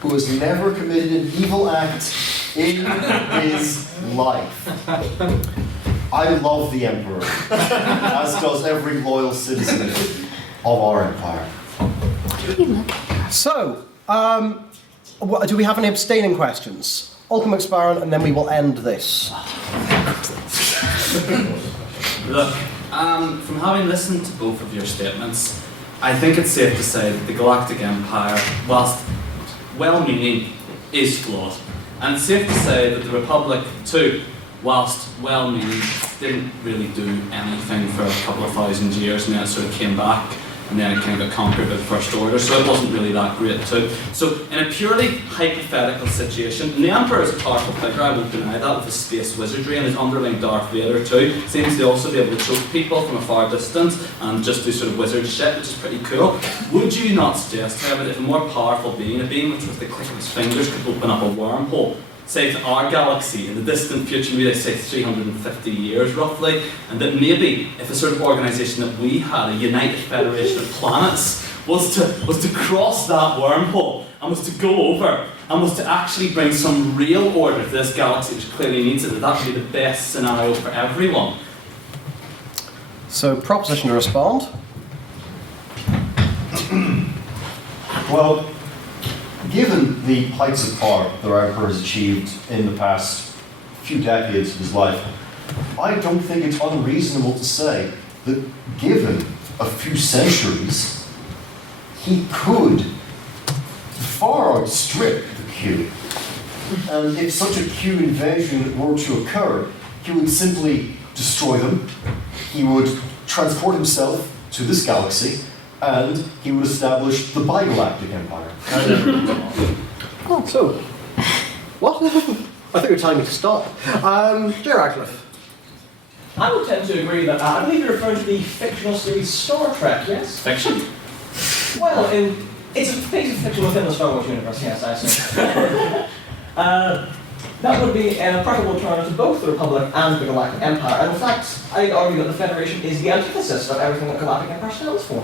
who has never committed an evil act in his life. I love the emperor, as does every loyal citizen of our empire. So, do we have any abstaining questions? Olcom McSparron, and then we will end this. Look, from having listened to both of your statements, I think it's safe to say that the Galactic Empire, whilst well-meaning, is flawed. And it's safe to say that the Republic, too, whilst well-meaning, didn't really do anything for a couple of thousand years, and then it sort of came back, and then it kind of got conquered by the First Order, so it wasn't really that great too. So in a purely hypothetical situation, and the Emperor is a powerful figure, I won't deny that, with his space wizardry and his underlying Darth Vader too, seems to also be able to choke people from a far distance and just do sort of wizard shit, which is pretty cool. Would you not suggest, however, that if a more powerful being, a being which with the click of his fingers could open up a wormhole, say to our galaxy in the distant future, maybe they say 350 years roughly, and that maybe if a sort of organisation that we had, a united federation of planets, was to cross that wormhole and was to go over and was to actually bring some real order to this galaxy, which clearly needs it, that would be the best scenario for everyone. So, proposition to respond. Well, given the heights of power that our emperor has achieved in the past few decades of his life, I don't think it's unreasonable to say that given a few centuries, he could far outstrip the Q. And if such a Q invasion were to occur, he would simply destroy them, he would transport himself to this galaxy, and he would establish the Bigalactic Empire. Oh, so, what? I think you're telling me to stop. J. Radcliffe. I would tend to agree that I believe you're referring to the fictional series Star Trek, yes? Fiction? Well, it's a piece of fiction within the Star Wars universe, yes, I say. That would be a preferable alternative to both the Republic and the Galactic Empire, and in fact, I'd argue that the Federation is the antithesis of everything that the Galactic Empire stands for.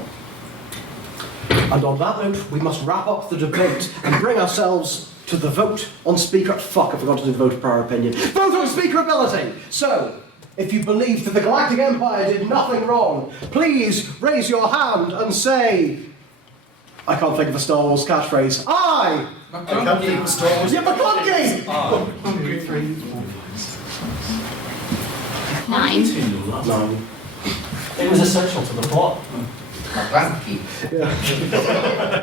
And on that note, we must wrap up the debate and bring ourselves to the vote on speaker... Fuck, I forgot to do the vote of prior opinion. Vote on speakerability! So, if you believe that the Galactic Empire did nothing wrong, please raise your hand and say... I can't think of a Star Wars catchphrase. I can't think of a Star Wars... Yeah, McClunky! Nine. It was essential to the plot.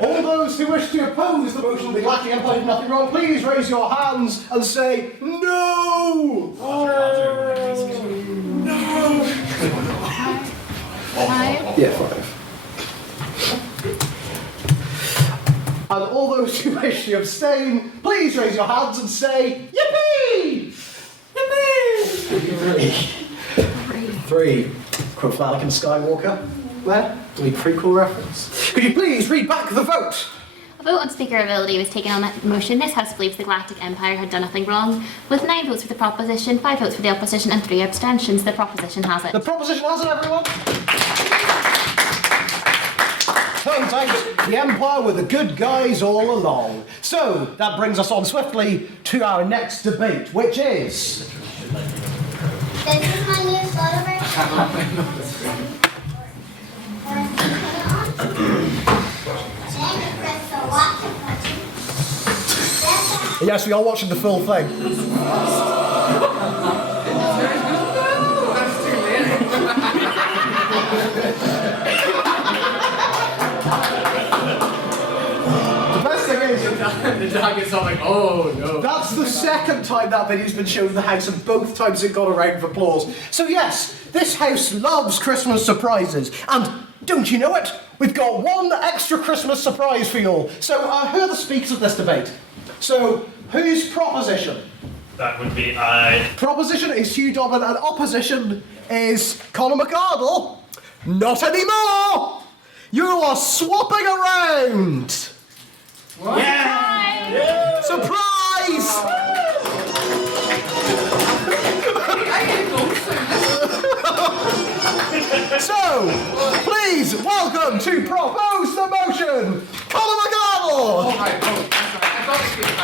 All those who wish to oppose the motion the Galactic Empire did nothing wrong, please raise your hands and say no! Five. Yeah, 5. And all those who wish to abstain, please raise your hands and say yippee! Yippee! 3. Quote from Anakin Skywalker. Where? Any prequel reference? Could you please read back the vote? A vote on speakerability was taken on that motion. This House believes the Galactic Empire had done nothing wrong. With 9 votes for the proposition, 5 votes for the opposition, and 3 abstentions, the proposition has it. The proposition has it, everyone! So, point out the Empire were the good guys all along. So, that brings us on swiftly to our next debate, which is... This is my new photo. Yes, we are watching the full thing. The dog gets all like, oh no. That's the second time that video's been shown in the house, and both times it got a round of applause. So yes, this house loves Christmas surprises, and don't you know it? We've got one extra Christmas surprise for you all. So who are the speakers of this debate? So whose proposition? That would be I. Proposition is Hugh Dobbin, and opposition is Conor McArdle. Not anymore! You are swapping around! What? Yeah! Surprise! So, please welcome to propose the motion, Conor McArdle! Oh my god, I thought it was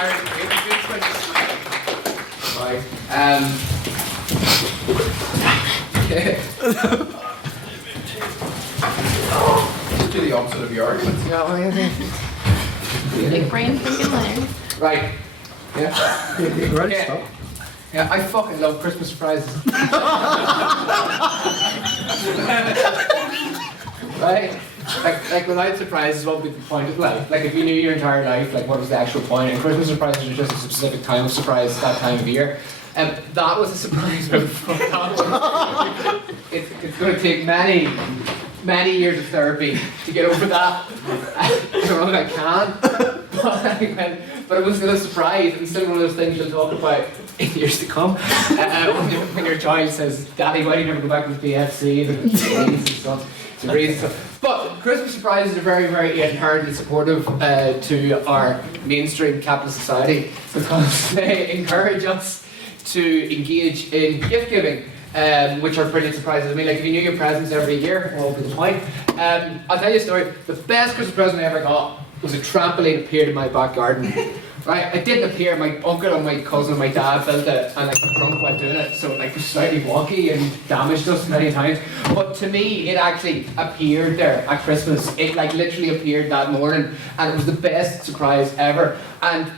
Right. Do the opposite of your arguments. Big brain thinking winner. Right. Yeah. Ready? Yeah. Stop. Yeah, I fucking love Christmas surprises. Right? Like without surprises, what would be the point of life? Like if you knew your entire life, like what was the actual point? And Christmas surprises are just a specific time of surprise, that time of year. And that was a surprise. It's going to take many years of therapy to get over that. I don't know if I can, but it was still a surprise. It's still one of those things you'll talk about in years to come. When your child says, "Daddy, why do you never go back to the PFC?" and stuff. It's a reason. But Christmas surprises are very, very inherently supportive to our mainstream capitalist society because they encourage us to engage in gift giving. Which are brilliant surprises. I mean, like if you knew your presents every year, what would be the point? I'll tell you a story. The best Christmas present I ever got was a trampoline appeared in my back garden. Right? It didn't appear. My uncle and my cousin and my dad built it, and like drunk while doing it, so it was slightly wonky and damaged us many times. But to me, it actually appeared there at Christmas. It like literally appeared that morning, and it was the best surprise ever. And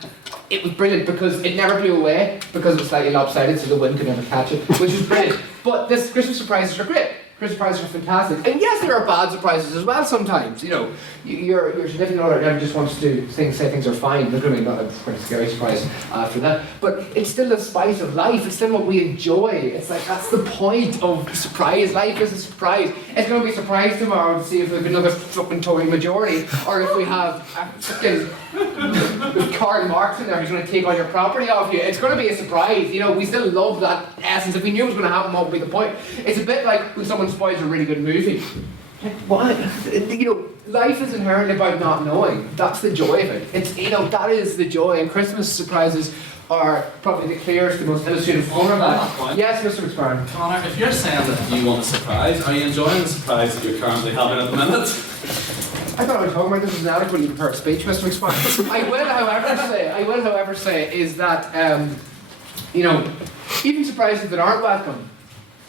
it was brilliant because it never blew away because it was slightly lopsided, so the wind could never catch it, which was brilliant. But this Christmas surprises are great. Christmas surprises are fantastic. And yes, there are bad surprises as well sometimes. You know, your significant other never just wants to say things are fine. There's going to be not a quite a scary surprise after that. But it's still the spice of life. It's still what we enjoy. It's like, that's the point of surprise. Life is a surprise. It's going to be a surprise tomorrow to see if we have another fucking Tory majority, or if we have a fucking with Karl Marx in there who's going to take all your property off you. It's going to be a surprise. You know, we still love that essence. If we knew it was going to happen, what would be the point? It's a bit like when someone spoils a really good movie. Why? You know, life is inherently about not knowing. That's the joy of it. It's, you know, that is the joy. And Christmas surprises are probably the clearest, the most illustrative form of that. Yes, Mr. McSparn. Connor, if you're saying that you want a surprise, are you enjoying the surprise that you're currently having at the minute? I thought I was talking about this as an adequately prepared speech, Mr. McSparn. I will, however, say is that, you know, even surprises that aren't welcome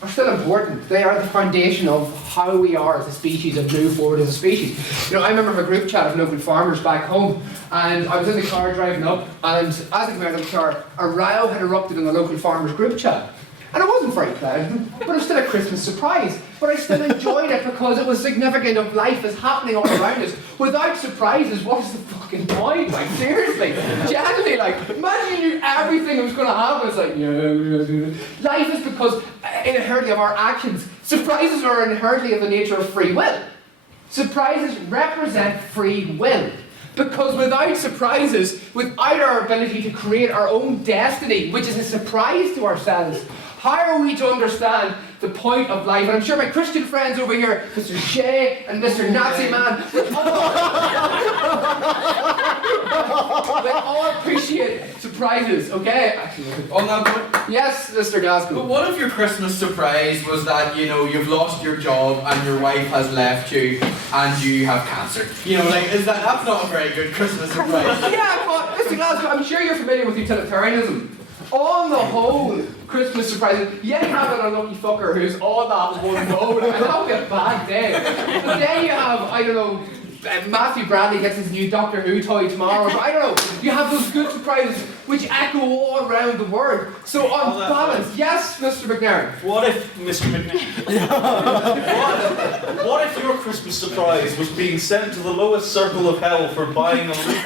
are still important. They are the foundation of how we are as a species and move forward as a species. You know, I remember a group chat of local farmers back home, and I was in the car driving up, and as I came out of the car, a row had erupted in the local farmers group chat. And it wasn't very pleasant, but it was still a Christmas surprise. But I still enjoyed it because it was significant of life is happening all around us. Without surprises, what is the fucking point? Like, seriously. Genuinely, like, imagine you knew everything that was going to happen. It's like, yeah. Life is because inherently of our actions. Surprises are inherently of the nature of free will. Surprises represent free will. Because without surprises, without our ability to create our own destiny, which is a surprise to ourselves, how are we to understand the point of life? And I'm sure my Christian friends over here, Mr. Shea and Mr. Nazi Man, We all appreciate surprises, okay? Actually, On that point, yes, Mr. Glasgow. but what if your Christmas surprise was that, you know, you've lost your job and your wife has left you and you have cancer? You know, like, that's not a very good Christmas surprise. Yeah, but Mr. Glasgow, I'm sure you're familiar with utilitarianism. On the whole, Christmas surprises, you have an unlucky fucker who's on that one mode, and that'll be a bad day. But then you have, I don't know, Matthew Bradley gets his new Doctor Who toy tomorrow, but I don't know, you have those good surprises which echo all around the world. So on balance, yes, Mr. McNairn. What if, Mr. McNairn, what if your Christmas surprise was being sent to the lowest circle of hell for buying a loot?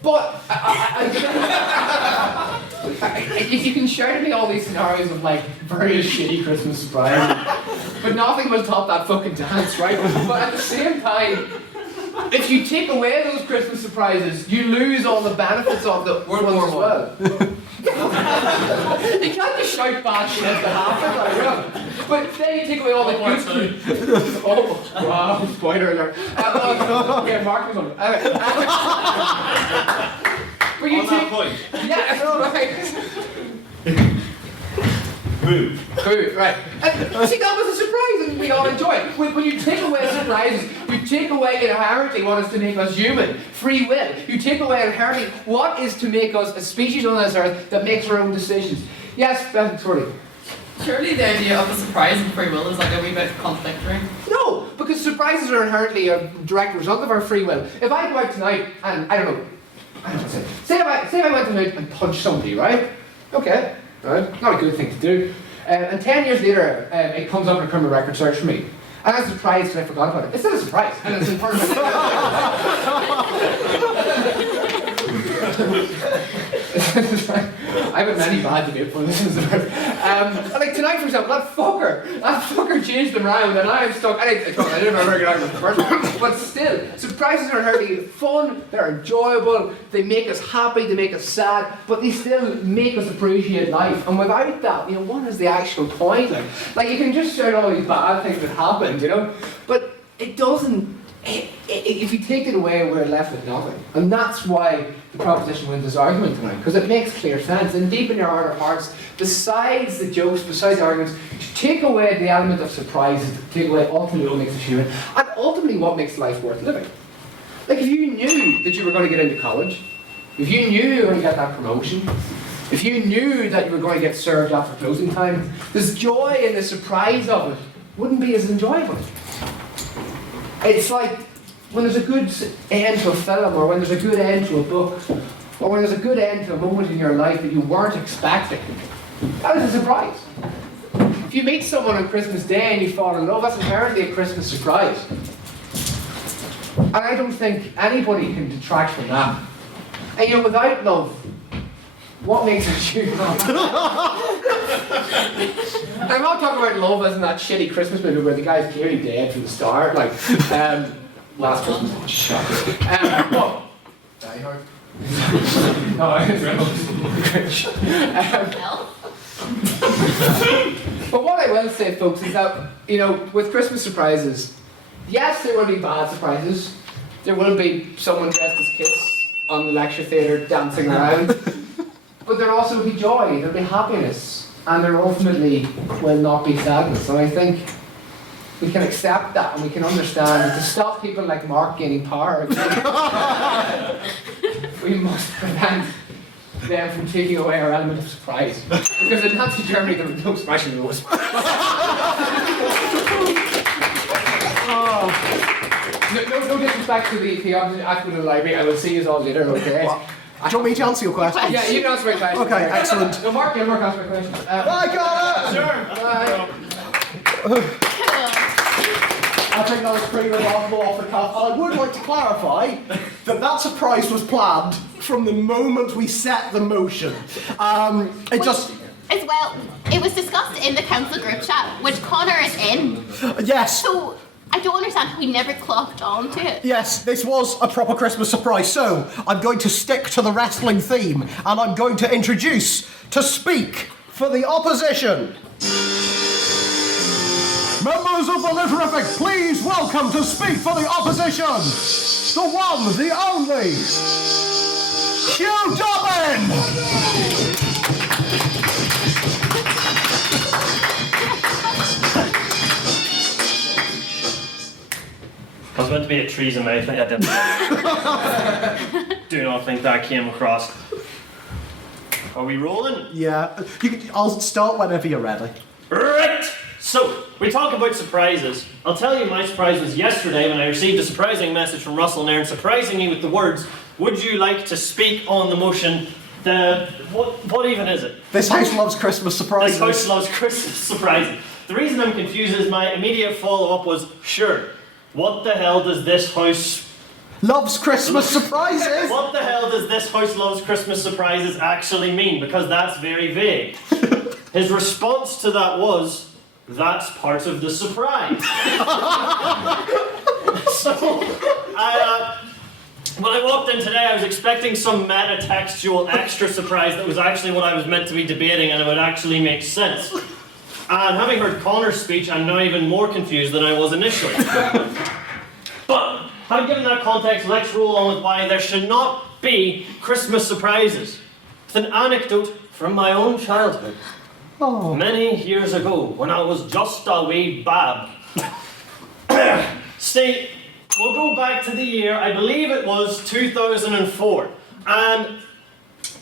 But you can shout at me all these scenarios of like very shitty Christmas surprises, but nothing will top that fucking dance, right? But at the same time, if you take away those Christmas surprises, you lose all the benefits of the ones as well. You can't just shout bad shit to happen, like, you know. But then you take away all the good. Oh, wow, spoiler alert. Yeah, Mark was on it. But you On take. that point. Yeah, right. Boo. Boo, right. And see, that was a surprise and we all enjoy it. When you take away surprises, you take away inherently what is to make us human, free will. You take away inherently what is to make us a species on this earth that makes our own decisions. Yes, Victoria. Surely the idea of a surprise and free will is like a wee bit contradictory. No, because surprises are inherently a direct result of our free will. If I go out tonight and, I don't know what to say. Say I went tonight and punched somebody, right? Okay, right? Not a good thing to do. And 10 years later, it comes up in a criminal record search for me. And I'm surprised because I forgot about it. It's still a surprise, and it's important. I have many bad debate for this. Like tonight, for example, that fucker changed them around, and I'm stuck. I didn't ever recognize him first, but still, surprises are inherently fun. They're enjoyable. They make us happy. They make us sad, but they still make us appreciate life. And without that, you know, what is the actual point? Like you can just shout all these bad things that happened, you know, but it doesn't. If you take it away, we're left with nothing. And that's why the proposition wins this argument tonight, because it makes clear sense. And deep in your heart of hearts, besides the jokes, besides the arguments, take away the element of surprises, take away ultimately what makes us human, and ultimately what makes life worth living. Like if you knew that you were going to get into college, if you knew you were going to get that promotion, if you knew that you were going to get served after closing time, this joy and the surprise of it wouldn't be as enjoyable. It's like when there's a good end to a film, or when there's a good end to a book, or when there's a good end to a moment in your life that you weren't expecting. That is a surprise. If you meet someone on Christmas Day and you fall in love, that's inherently a Christmas surprise. And I don't think anybody can detract from that. And you know, without love, what makes it human? I'm not talking about love as in that shitty Christmas movie where the guy's clearly dead from the start, like last Christmas. Shut up. What? Die Hard. No, but what I will say, folks, is that, you know, with Christmas surprises, yes, there will be bad surprises. There will be someone dressed as Kiss on the lecture theatre dancing around. But there will also be joy, there'll be happiness, and there ultimately will not be sadness. And I think we can accept that and we can understand that to stop people like Mark gaining power, we must prevent them from taking away our element of surprise. Because in Nazi Germany there was no smashing rules. No disrespect to the opposite aspect of the library, I will see you all later, okay? What? Do you want me to answer your question? Yeah, you can answer my question. Okay, excellent. No, Mark answer my question. I got it! Sure. I think that was pretty remarkable off the cuff. And I would like to clarify that that surprise was planned from the moment we set the motion. It just... As well, it was discussed in the council group chat, which Connor is in. Yes. So, I don't understand how we never clocked on to it. Yes, this was a proper Christmas surprise, so I'm going to stick to the wrestling theme, and I'm going to introduce, to speak for the opposition, Members of the Literific, please welcome to speak for the opposition, the one, the only, Hugh Dobbin! I was meant to be at treason, mate. I didn't. Do not think that came across. Are we rolling? Yeah, I'll start whenever you're ready. Right! So, we talk about surprises. I'll tell you my surprise was yesterday when I received a surprising message from Russell Nairn surprising me with the words, would you like to speak on the motion, what even is it? This house loves Christmas surprises. This house loves Christmas surprises. The reason I'm confused is my immediate follow-up was, sure, what the hell does this house... Loves Christmas surprises? What the hell does this house loves Christmas surprises actually mean? Because that's very vague. His response to that was, that's part of the surprise. So, when I walked in today, I was expecting some meta-textual extra surprise that was actually what I was meant to be debating and it would actually make sense. And having heard Connor's speech, I'm now even more confused than I was initially. But, having given that context, let's roll on with why there should not be Christmas surprises. With an anecdote from my own childhood. Oh. Many years ago, when I was just a wee bab. See, we'll go back to the year, I believe it was 2004. And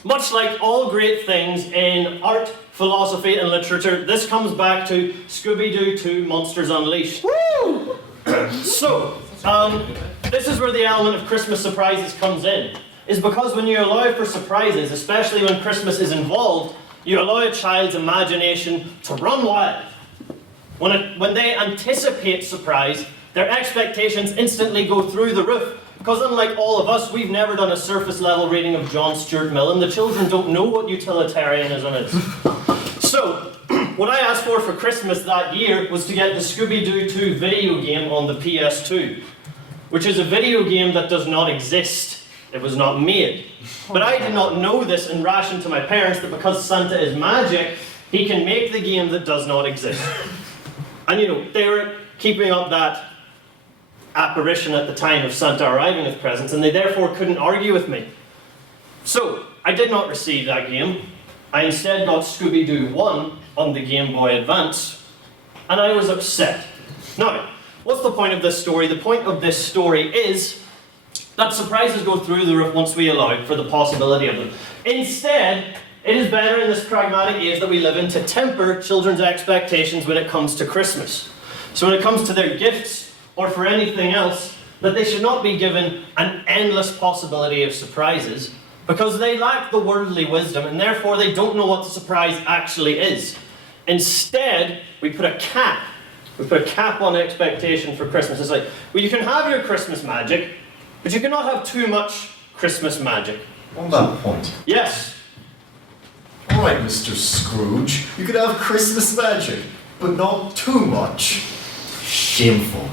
much like all great things in art, philosophy and literature, this comes back to Scooby-Doo 2 Monsters Unleashed. Woo! So, this is where the element of Christmas surprises comes in. Is because when you allow for surprises, especially when Christmas is involved, you allow a child's imagination to run wild. When they anticipate surprise, their expectations instantly go through the roof. Because unlike all of us, we've never done a surface level reading of John Stuart Mill, and the children don't know what utilitarianism is. So, what I asked for Christmas that year was to get the Scooby-Doo 2 video game on the PS2, which is a video game that does not exist. It was not made. But I did not know this and rationed to my parents that because Santa is magic, he can make the game that does not exist. And you know, they were keeping up that apparition at the time of Santa arriving with presents, and they therefore couldn't argue with me. So, I did not receive that game. I instead got Scooby-Doo 1 on the Game Boy Advance, and I was upset. Now, what's the point of this story? The point of this story is that surprises go through the roof once we allow for the possibility of them. Instead, it is better in this pragmatic age that we live in to temper children's expectations when it comes to Christmas. So when it comes to their gifts, or for anything else, that they should not be given an endless possibility of surprises, because they lack the worldly wisdom, and therefore they don't know what the surprise actually is. Instead, we put a cap. We put a cap on expectation for Christmas. It's like, well, you can have your Christmas magic, but you cannot have too much Christmas magic. On that point. Yes. All right, Mr. Scrooge, you could have Christmas magic, but not too much. Shameful.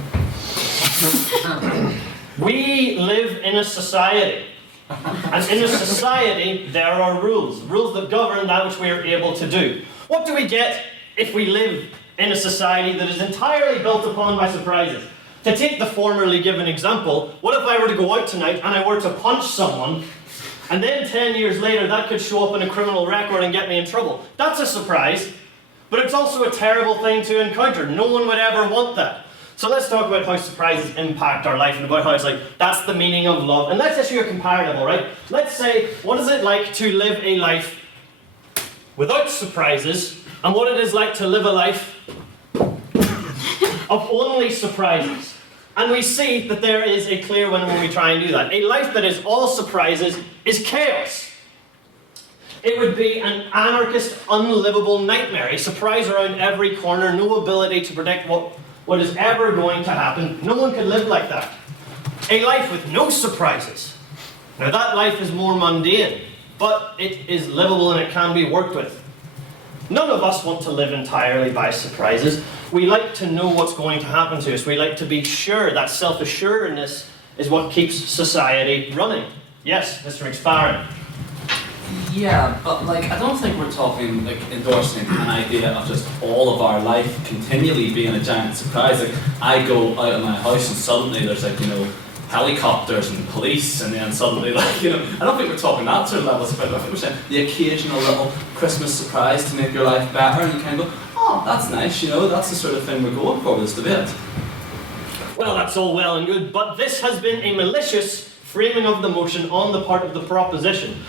We live in a society. And in a society, there are rules. Rules that govern that which we are able to do. What do we get if we live in a society that is entirely built upon by surprises? To take the formerly given example, what if I were to go out tonight and I were to punch someone, and then 10 years later that could show up in a criminal record and get me in trouble? That's a surprise, but it's also a terrible thing to encounter. No one would ever want that. So let's talk about how surprises impact our life and about how it's like, that's the meaning of love. And let's issue a comparative, all right? Let's say, what is it like to live a life without surprises, and what it is like to live a life of only surprises. And we see that there is a clear winner when we try and do that. A life that is all surprises is chaos. It would be an anarchist, unlivable nightmare. A surprise around every corner, no ability to predict what is ever going to happen. No one could live like that. A life with no surprises. Now that life is more mundane, but it is livable and it can be worked with. None of us want to live entirely by surprises. We like to know what's going to happen to us. We like to be sure. That self-assuredness is what keeps society running. Yes, Mr. McSparren. Yeah, but like I don't think we're talking like endorsing an idea of just all of our life continually being a giant surprise. Like I go out of my house and suddenly there's like, you know, helicopters and police, and then suddenly like, you know, I don't think we're talking that sort of level of surprise. I think we're saying the occasional little Christmas surprise to make your life better, and you kind of go, oh, that's nice, you know, that's the sort of thing we're going for with this debate. Well, that's all well and good, but this has been a malicious framing of the motion on the part of the proposition.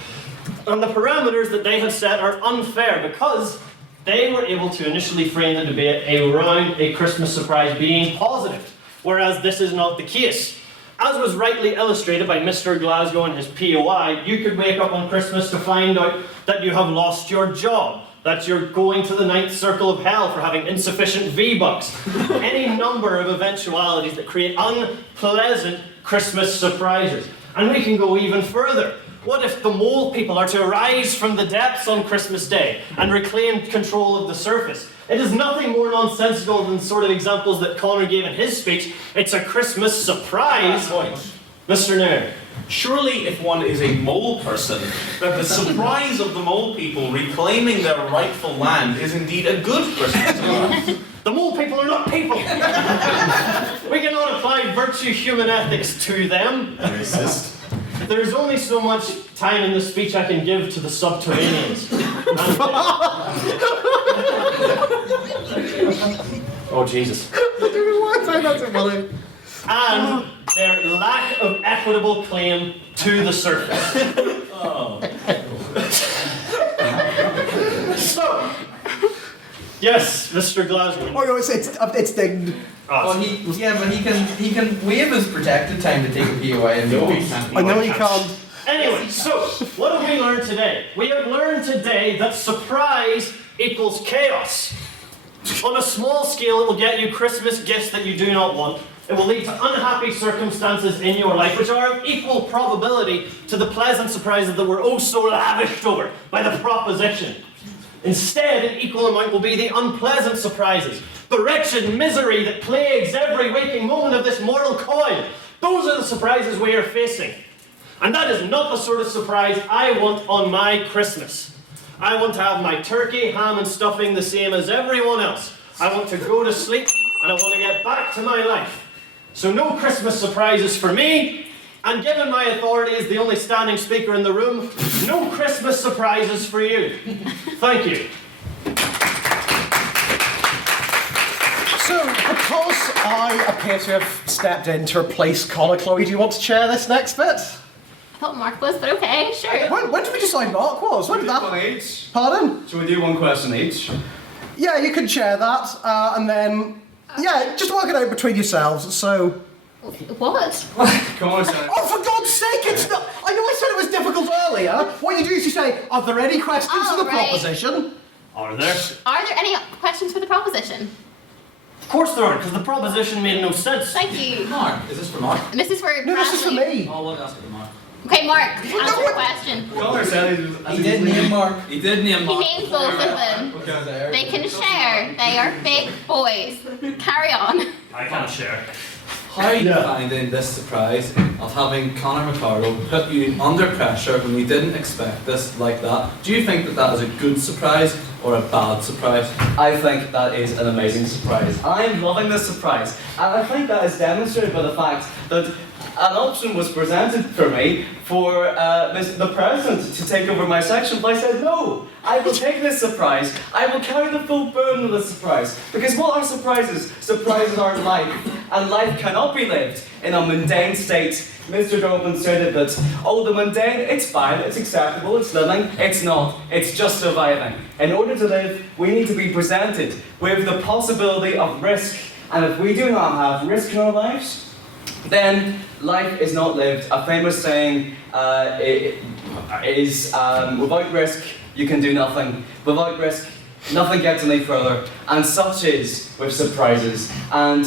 And the parameters that they have set are unfair because they were able to initially frame the debate around a Christmas surprise being positive, whereas this is not the case. As was rightly illustrated by Mr. Glasgow in his POI, you could wake up on Christmas to find out that you have lost your job, that you're going to the ninth circle of hell for having insufficient V-Bucks. Any number of eventualities that create unpleasant Christmas surprises. And we can go even further. What if the mole people are to rise from the depths on Christmas Day and reclaim control of the surface? It is nothing more nonsensical than the sort of examples that Connor gave in his speech. It's a Christmas surprise. Mr. Nair. Surely if one is a mole person, that the surprise of the mole people reclaiming their rightful land is indeed a good Christmas surprise. The mole people are not people! We cannot apply virtue human ethics to them. Racist. There's only so much time in the speech I can give to the subterraneans. Oh, Jesus. And their lack of equitable claim to the surface. Oh. So, yes, Mr. Glasgow. Oh no, it's dinged. Well, he can waive his protected time to take a POI and no, he can't. I know he can't. Anyway, so what have we learned today? We have learned today that surprise equals chaos. On a small scale, it will get you Christmas gifts that you do not want. It will lead to unhappy circumstances in your life, which are of equal probability to the pleasant surprises that were oh so lavished over by the proposition. Instead, an equal amount will be the unpleasant surprises, the wretched misery that plagues every waking moment of this mortal coil. Those are the surprises we are facing. And that is not the sort of surprise I want on my Christmas. I want to have my turkey, ham and stuffing the same as everyone else. I want to go to sleep and I want to get back to my life. So no Christmas surprises for me. And given my authority as the only standing speaker in the room, no Christmas surprises for you. Thank you. So, because I appear to have stepped in to replace Connor, Chloe, do you want to chair this next bit? I thought Mark was, but okay, sure. When did we decide Mark was? When did that? One each. Pardon? Shall we do one question each? Yeah, you can chair that, and then yeah, just work it out between yourselves. So. What? Come on, Sam. Oh, for God's sake, it's not. I know I said it was difficult earlier. What you do is you say, are there any questions Oh, to the right. proposition? Are there? Are there any questions for the proposition? Of course there aren't, because the proposition made no sense. Thank you. Mark, is this for Mark? This is for No, this is for Bradley. me. Oh, we'll ask it to Mark. Okay, Mark, answer the question. Connor said he was. He did name Mark. He did name He Mark. named both of them. They can share. They are big boys. Carry on. I can't share. How are you finding this surprise of having Conor McCardle put you under pressure when you didn't expect this like that? Do you think that that is a good surprise or a bad surprise? I think that is an amazing surprise. I'm loving this surprise. And I think that is demonstrated by the fact that an option was presented for me for the president to take over my section, but I said no. I will take this surprise. I will carry the full burden of this surprise. Because what are surprises? Surprises are life. And life cannot be lived in a mundane state. Mr. Dorman stated that, oh, the mundane, it's fine, it's acceptable, it's living. It's not. It's just surviving. In order to live, we need to be presented with the possibility of risk. And if we do not have risk in our lives, then life is not lived. A famous saying is, without risk, you can do nothing. Without risk, nothing gets any further. And such is with surprises. And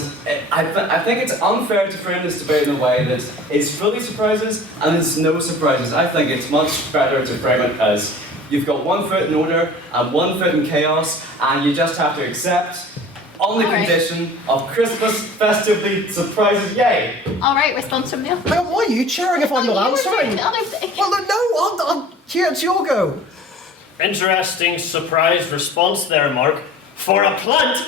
I think it's unfair to frame this debate in a way that is fully surprises and it's no surprises. I think it's much better to frame it as you've got one foot in order and one foot in chaos, and you just have to accept on the condition of Christmas festively surprises, yay! All right, response from Neil. Why are you cheering if I'm not answering? The other thing. Well, no, Yeah, it's your go. Interesting surprised response there, Mark. For a plant!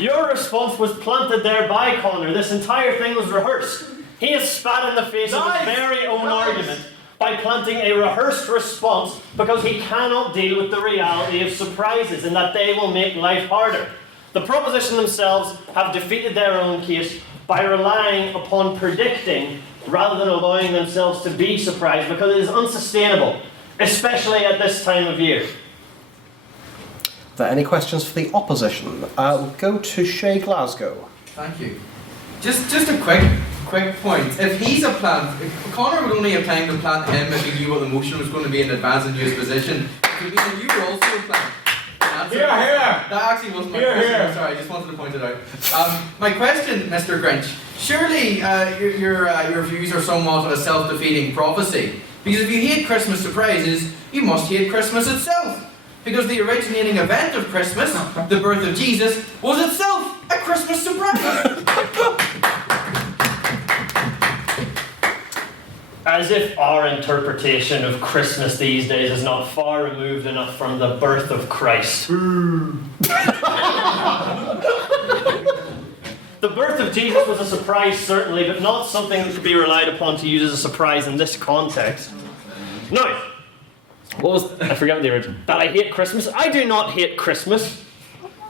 Your response was planted there by Connor. This entire thing was rehearsed. He has spat in the face of his very own argument by planting a rehearsed response because he cannot deal with the reality of surprises and that they will make life harder. The proposition themselves have defeated their own case by relying upon predicting rather than allowing themselves to be surprised because it is unsustainable, especially at this time of year. Are there any questions for the opposition? We'll go to Shay Glasgow. Thank you. Just a quick point. If he's a plant, if Connor would only have time to plant him if he knew what the motion was going to be in advance and knew his position. It would mean that you were also a plant. Here. That actually wasn't my question. Here. Sorry, I just wanted to point it out. My question, Mr. Grinch. Surely your views are somewhat of a self-defeating prophecy. Because if you hate Christmas surprises, you must hate Christmas itself. Because the originating event of Christmas, the birth of Jesus, was itself a Christmas surprise. As if our interpretation of Christmas these days is not far removed enough from the birth of Christ. The birth of Jesus was a surprise, certainly, but not something that could be relied upon to use as a surprise in this context. Now, I forgot the original. That I hate Christmas? I do not hate Christmas.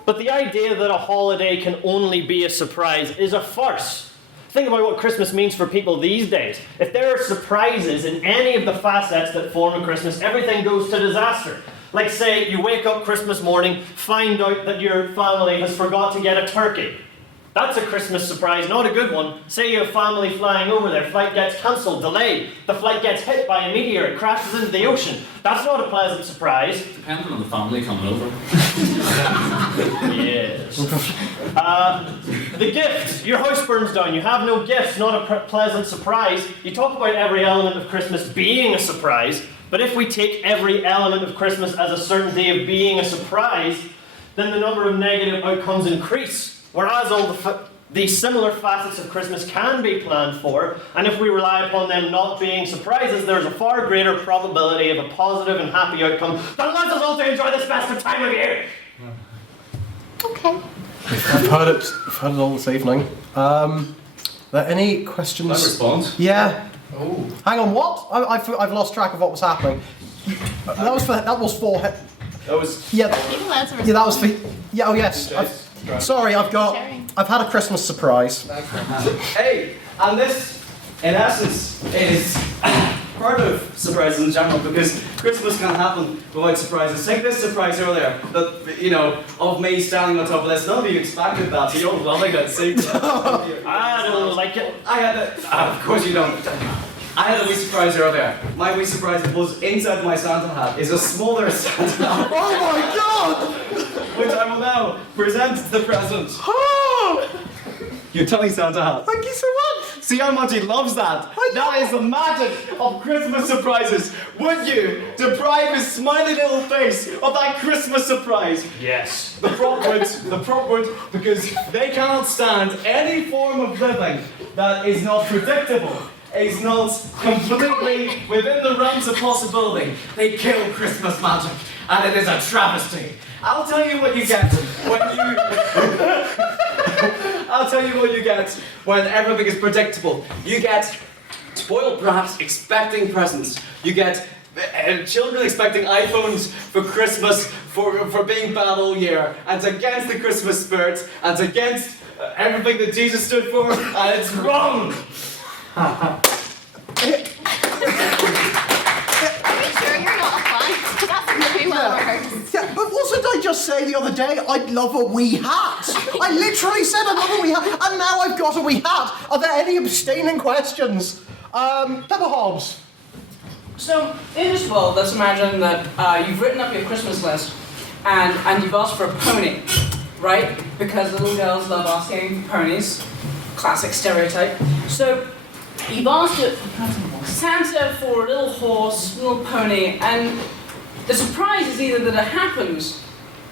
But the idea that a holiday can only be a surprise is a farce. Think about what Christmas means for people these days. If there are surprises in any of the facets that form a Christmas, everything goes to disaster. Like, say, you wake up Christmas morning, find out that your family has forgot to get a turkey. That's a Christmas surprise, not a good one. Say you have family flying over, their flight gets cancelled, delayed. The flight gets hit by a meteor, it crashes into the ocean. That's not a pleasant surprise. Depending on the family coming over. Yes. The gifts. Your house burns down. You have no gifts, not a pleasant surprise. You talk about every element of Christmas being a surprise, but if we take every element of Christmas as a certainty of being a surprise, then the number of negative outcomes increase. Whereas all the similar facets of Christmas can be planned for, and if we rely upon them not being surprises, there's a far greater probability of a positive and happy outcome that allows us all to enjoy this festive time of year. Okay. I've heard it all this evening. Are there any questions? Can I respond? Yeah. Oh. Hang on, what? I've lost track of what was happening. That was for. That was. Yeah. Yeah, that was for. Yeah. Oh yes. Sorry, I've had a Christmas surprise. Hey, and this, in essence, is part of surprises in general, because Christmas can't happen without surprises. Take this surprise earlier, that, of me standing on top of this. None of you expected that, so you're loving it. See? I don't like it. Of course you don't. I had a wee surprise earlier. My wee surprise was inside my Santa hat is a smaller Santa hat. Oh my god! Which I will now present the present. Your tiny Santa hat. Thank you so much! See how much he loves that? That is the magic of Christmas surprises. Would you deprive his smiling little face of that Christmas surprise? Yes. The prop would, because they cannot stand any form of living that is not predictable. Is not completely within the realms of possibility. They kill Christmas magic, and it is a travesty. I'll tell you what you get when you. I'll tell you what you get when everything is predictable. You get spoiled brats expecting presents. You get children expecting iPhones for Christmas for being bad all year, and it's against the Christmas spirit, and it's against everything that Jesus stood for, and it's wrong. Are you sure you're not a plant? That's very well rehearsed. Yeah, but wasn't I just say the other day I'd love a wee hat? I literally said I'd love a wee hat, and now I've got a wee hat. Are there any abstaining questions? Pepper Hobbs. So, in this world, let's imagine that you've written up your Christmas list and you've asked for a pony, right? Because little girls love asking for ponies. Classic stereotype. So, you've asked Santa for a little horse, a little pony, and the surprise is either that it happens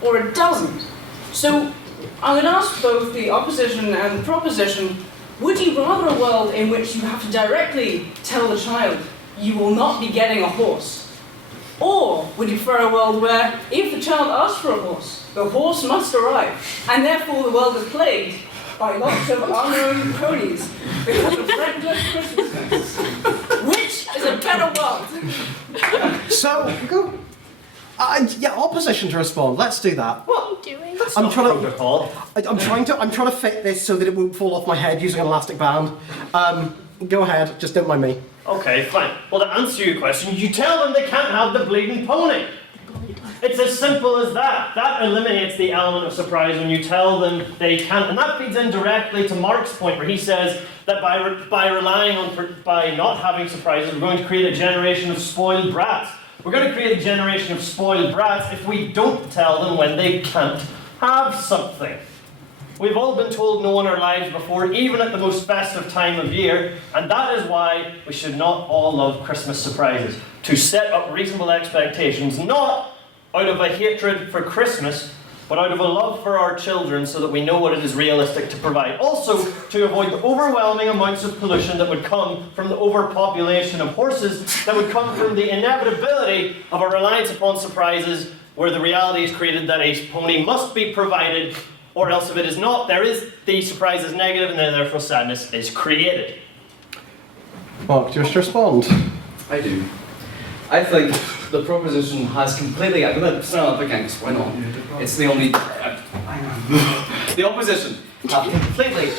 or it doesn't. So, I would ask both the opposition and the proposition, would you rather a world in which you have to directly tell the child you will not be getting a horse? Or would you prefer a world where, if the child asks for a horse, the horse must arrive, and therefore the world is plagued by lots of unknown ponies because of friendless Christmases? Which is a better world? So, go. Yeah, opposition to respond. Let's do that. What are you doing? I'm trying to fit this so that it won't fall off my head using an elastic band. Go ahead, just don't mind me. Okay, fine. Well, to answer your question, you tell them they can't have the bleeding pony. It's as simple as that. That eliminates the element of surprise when you tell them they can't. And that feeds in directly to Mark's point where he says that by not having surprises, we're going to create a generation of spoiled brats. We're going to create a generation of spoiled brats if we don't tell them when they can't have something. We've all been told no in our lives before, even at the most festive time of year, and that is why we should not all love Christmas surprises. To set up reasonable expectations, not out of a hatred for Christmas, but out of a love for our children so that we know what it is realistic to provide. Also, to avoid the overwhelming amounts of pollution that would come from the overpopulation of horses, that would come from the inevitability of a reliance upon surprises where the reality is created that a pony must be provided, or else if it is not, the surprise is negative and then therefore sadness is created. Mark, do you wish to respond? I do. I think the proposition has completely. I'm going to stand up again because why not? It's the only. The opposition have completely.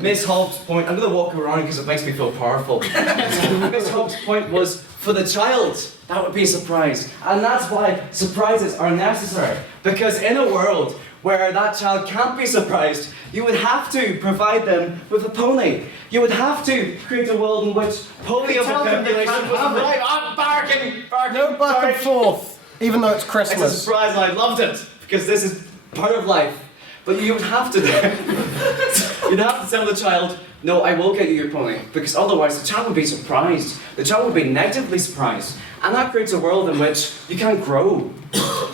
Miss Hobbs' point. I'm going to walk around because it makes me feel powerful. Miss Hobbs' point was for the child. That would be a surprise, and that's why surprises are necessary. Because in a world where that child can't be surprised, you would have to provide them with a pony. You would have to create a world in which pony of the population was alive. I'm barking. No back and forth, even though it's Christmas. It's a surprise and I loved it, because this is part of life. But you would have to you'd have to tell the child, no, I will get you your pony, because otherwise the child would be surprised. The child would be negatively surprised. And that creates a world in which you can't grow.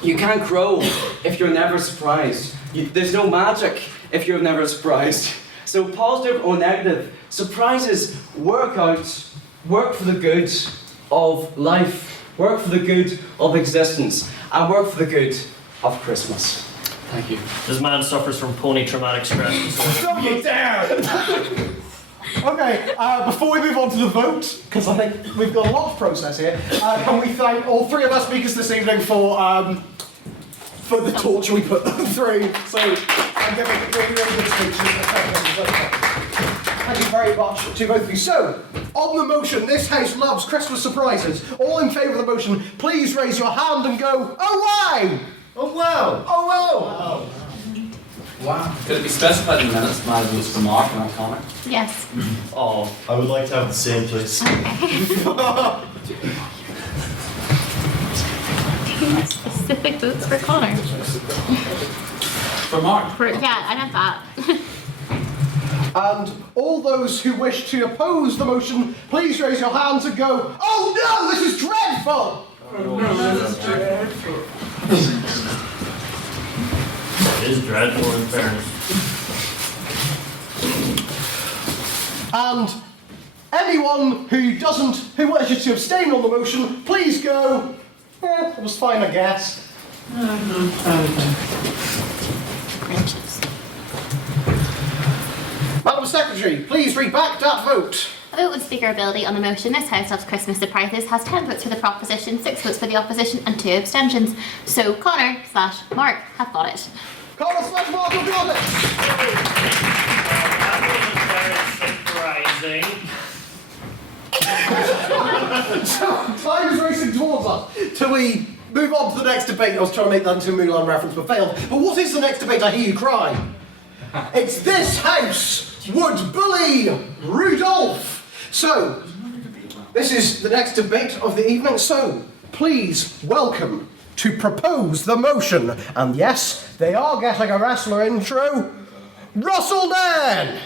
You can't grow if you're never surprised. There's no magic if you're never surprised. So positive or negative, surprises work for the good of life, work for the good of existence, and work for the good of Christmas. Thank you. This man suffers from pony traumatic stress disorder. Don't you dare! Okay, before we move on to the vote, because I think we've got a lot to process here, can we thank all three of our speakers this evening for the torture we put them through. So, I'm giving really good speeches. Thank you very much to both of you. So, on the motion, this house loves Christmas surprises. All in favour of the motion, please raise your hand and go, oh wow! Oh wow! Oh wow! Wow. Could it be specified in minutes my votes for Mark and not Connor? Yes. Oh. I would like to have the same, please. Specific votes for Connor. For Mark? Yeah, I meant that. And all those who wish to oppose the motion, please raise your hands and go, oh no, this is dreadful! It is dreadful in fairness. And anyone who wishes to abstain on the motion, please go, it was fine, I guess. Madam Secretary, please read back that vote. A vote with speaker ability on the motion, this House loves Christmas surprises, has 10 votes for the proposition, 6 votes for the opposition, and 2 abstentions. So Connor/Mark have got it. Connor/Mark have got it! That was very surprising. So, time is racing towards us. Till we move on to the next debate. I was trying to make that into a Mulan reference, but failed. But what is the next debate? I hear you cry. It's this house would bully Rudolph. So, this is the next debate of the evening. So, please welcome to propose the motion. And yes, they are getting a wrestler intro. Russell Dan!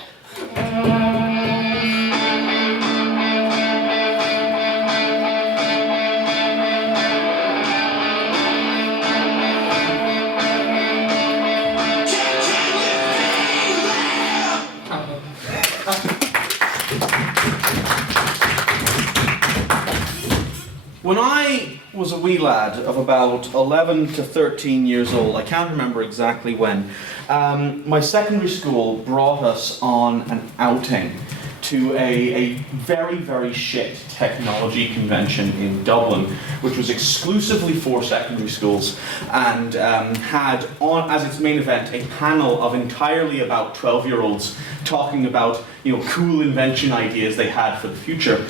When I was a wee lad of about 11 to 13 years old, I can't remember exactly when, my secondary school brought us on an outing to a very, very shit technology convention in Dublin, which was exclusively for secondary schools and had on as its main event a panel of entirely about 12-year-olds talking about cool invention ideas they had for the future.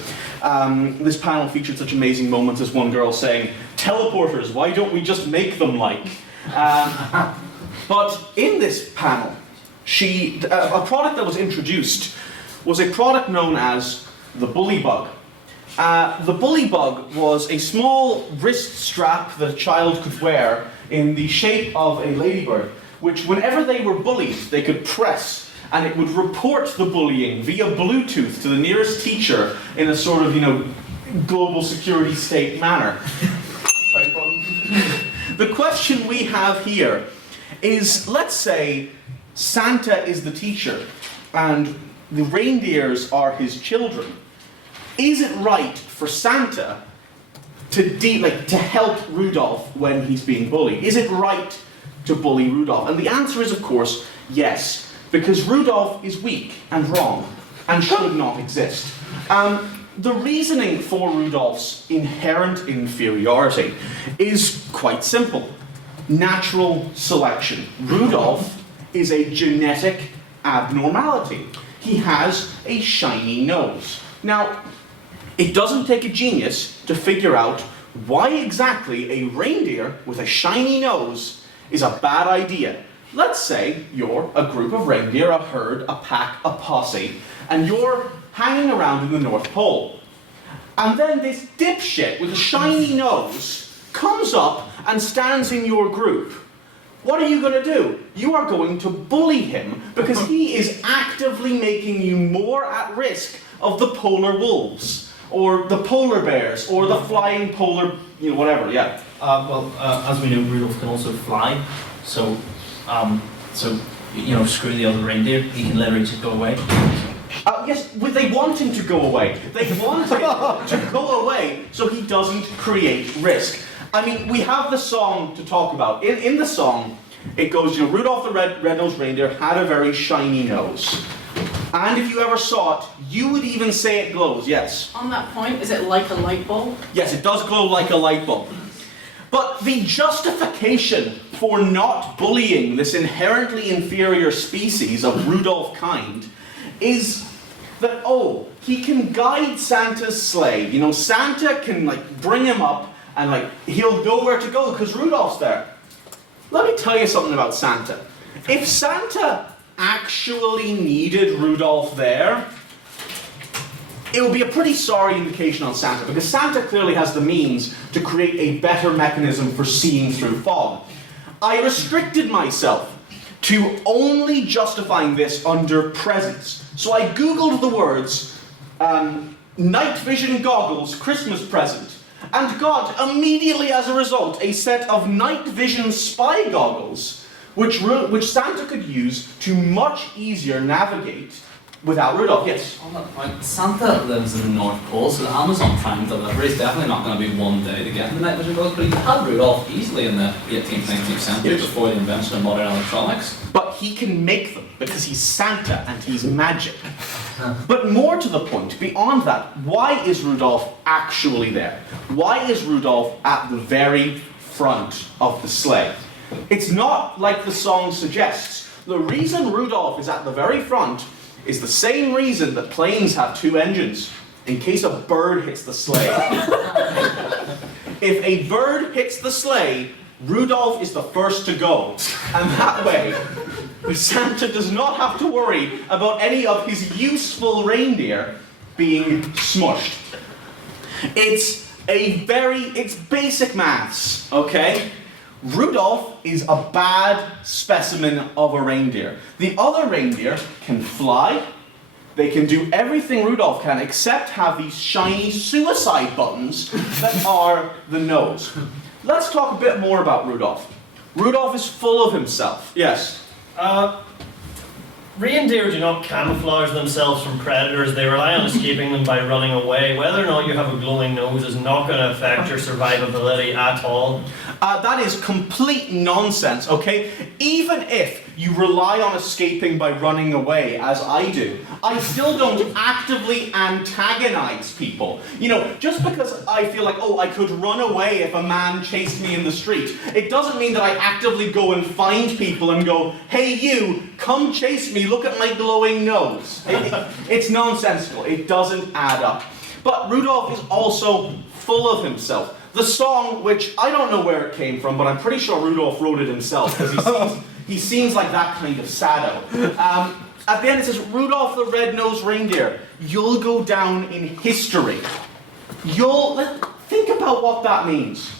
This panel featured such amazing moments as one girl saying, "Teleporters, why don't we just make them like?" But in this panel, a product that was introduced was a product known as the Bully Bug. The Bully Bug was a small wrist strap that a child could wear in the shape of a ladybird, which whenever they were bullied, they could press and it would report the bullying via Bluetooth to the nearest teacher in a sort of, global security state manner. The question we have here is, let's say Santa is the teacher and the reindeers are his children. Is it right for Santa to help Rudolph when he's being bullied? Is it right to bully Rudolph? And the answer is, of course, yes. Because Rudolph is weak and wrong and should not exist. The reasoning for Rudolph's inherent inferiority is quite simple. Natural selection. Rudolph is a genetic abnormality. He has a shiny nose. Now, it doesn't take a genius to figure out why exactly a reindeer with a shiny nose is a bad idea. Let's say you're a group of reindeer, a herd, a pack, a posse, and you're hanging around in the North Pole. And then this dipshit with a shiny nose comes up and stands in your group. What are you going to do? You are going to bully him because he is actively making you more at risk of the polar wolves, or the polar bears, or the flying polar, whatever, yeah. As we know, Rudolph can also fly, so screw the other reindeer, he can literally just go away. Yes, they want him to go away. They want him to go away so he doesn't create risk. I mean, we have the song to talk about. In the song, it goes, Rudolph the red-nosed reindeer had a very shiny nose. And if you ever saw it, you would even say it glows, yes. On that point, is it like a light bulb? Yes, it does glow like a light bulb. But the justification for not bullying this inherently inferior species of Rudolph kind is that, he can guide Santa's sleigh. Santa can, bring him up and, he'll know where to go because Rudolph's there. Let me tell you something about Santa. If Santa actually needed Rudolph there, it would be a pretty sorry indication on Santa, because Santa clearly has the means to create a better mechanism for seeing through fog. I restricted myself to only justifying this under presents. So I googled the words night vision goggles Christmas present, and got immediately as a result a set of night vision spy goggles which Santa could use to much easier navigate without Rudolph. Yes? On that point, Santa lives in the North Pole, so the Amazon Prime delivery is definitely not going to be one day to get the night vision goggles, but he had Rudolph easily in the 18th, 19th century before the invention of modern electronics. But he can make them because he's Santa and he's magic. But more to the point, beyond that, why is Rudolph actually there? Why is Rudolph at the very front of the sleigh? It's not like the song suggests. The reason Rudolph is at the very front is the same reason that planes have two engines, in case a bird hits the sleigh. If a bird hits the sleigh, Rudolph is the first to go. And that way, Santa does not have to worry about any of his useful reindeer being smushed. It's basic maths, okay? Rudolph is a bad specimen of a reindeer. The other reindeer can fly, they can do everything Rudolph can except have these shiny suicide buttons that are the nose. Let's talk a bit more about Rudolph. Rudolph is full of himself. Yes? Reindeer do not camouflage themselves from predators. They rely on escaping them by running away. Whether or not you have a glowing nose is not going to affect your survivability at all. That is complete nonsense, okay? Even if you rely on escaping by running away, as I do, I still don't actively antagonize people. You know, just because I feel like, oh, I could run away if a man chased me in the street, it doesn't mean that I actively go and find people and go, hey you, come chase me, look at my glowing nose. It's nonsensical, it doesn't add up. But Rudolph is also full of himself. The song, which I don't know where it came from, but I'm pretty sure Rudolph wrote it himself, because he seems like that kind of sado. At the end it says, Rudolph the Red-Nosed Reindeer, you'll go down in history. Think about what that means.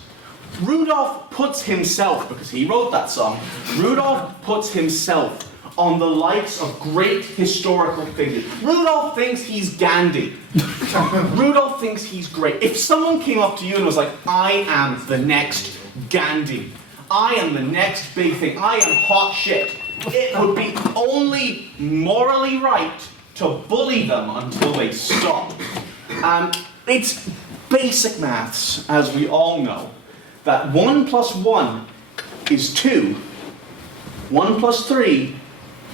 Rudolph puts himself, because he wrote that song, Rudolph puts himself on the likes of great historical figures. Rudolph thinks he's Gandhi. Rudolph thinks he's great. If someone came up to you and was like, I am the next Gandhi, I am the next big thing, I am hot shit, it would be only morally right to bully them until they stop. It's basic maths, as we all know, that 1 + 1 is 2. 1 + 3,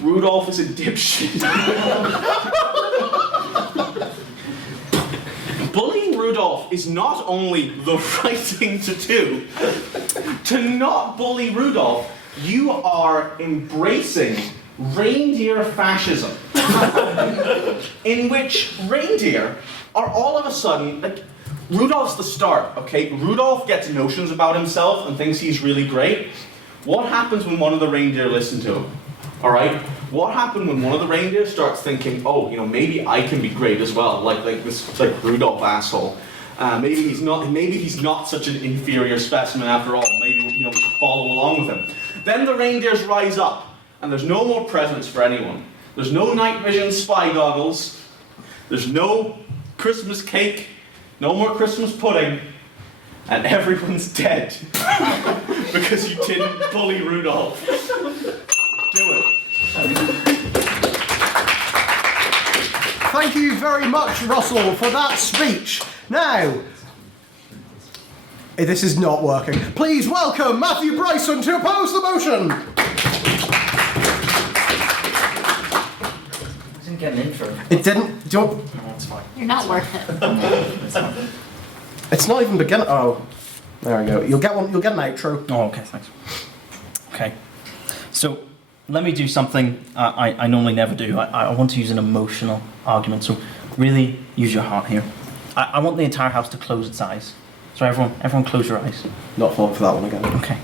Rudolph is a dipshit. Bullying Rudolph is not only the right thing to do. To not bully Rudolph, you are embracing reindeer fascism. In which reindeer are all of a sudden, like, Rudolph's the start, okay? Rudolph gets notions about himself and thinks he's really great. What happens when one of the reindeer listen to him? All right? What happened when one of the reindeer starts thinking, oh, you know, maybe I can be great as well, like this like Rudolph asshole. Maybe he's not such an inferior specimen after all. Maybe, you know, we should follow along with him. Then the reindeers rise up, and there's no more presents for anyone. There's no night vision spy goggles. There's no Christmas cake. No more Christmas pudding. And everyone's dead. Because you didn't bully Rudolph. Do it. Thank you very much, Russell, for that speech. Now, this is not working. Please welcome Matthew Bryson to oppose the motion. I didn't get an intro. It didn't. Do you want... No, it's fine. You're not worth it. It's not even beginning. Oh, there we go. You'll get one. You'll get an outro. Oh, okay, thanks. Okay, so let me do something I normally never do. I want to use an emotional argument. So really use your heart here. I want the entire house to close its eyes. So everyone close your eyes. Not falling for that one again. Okay.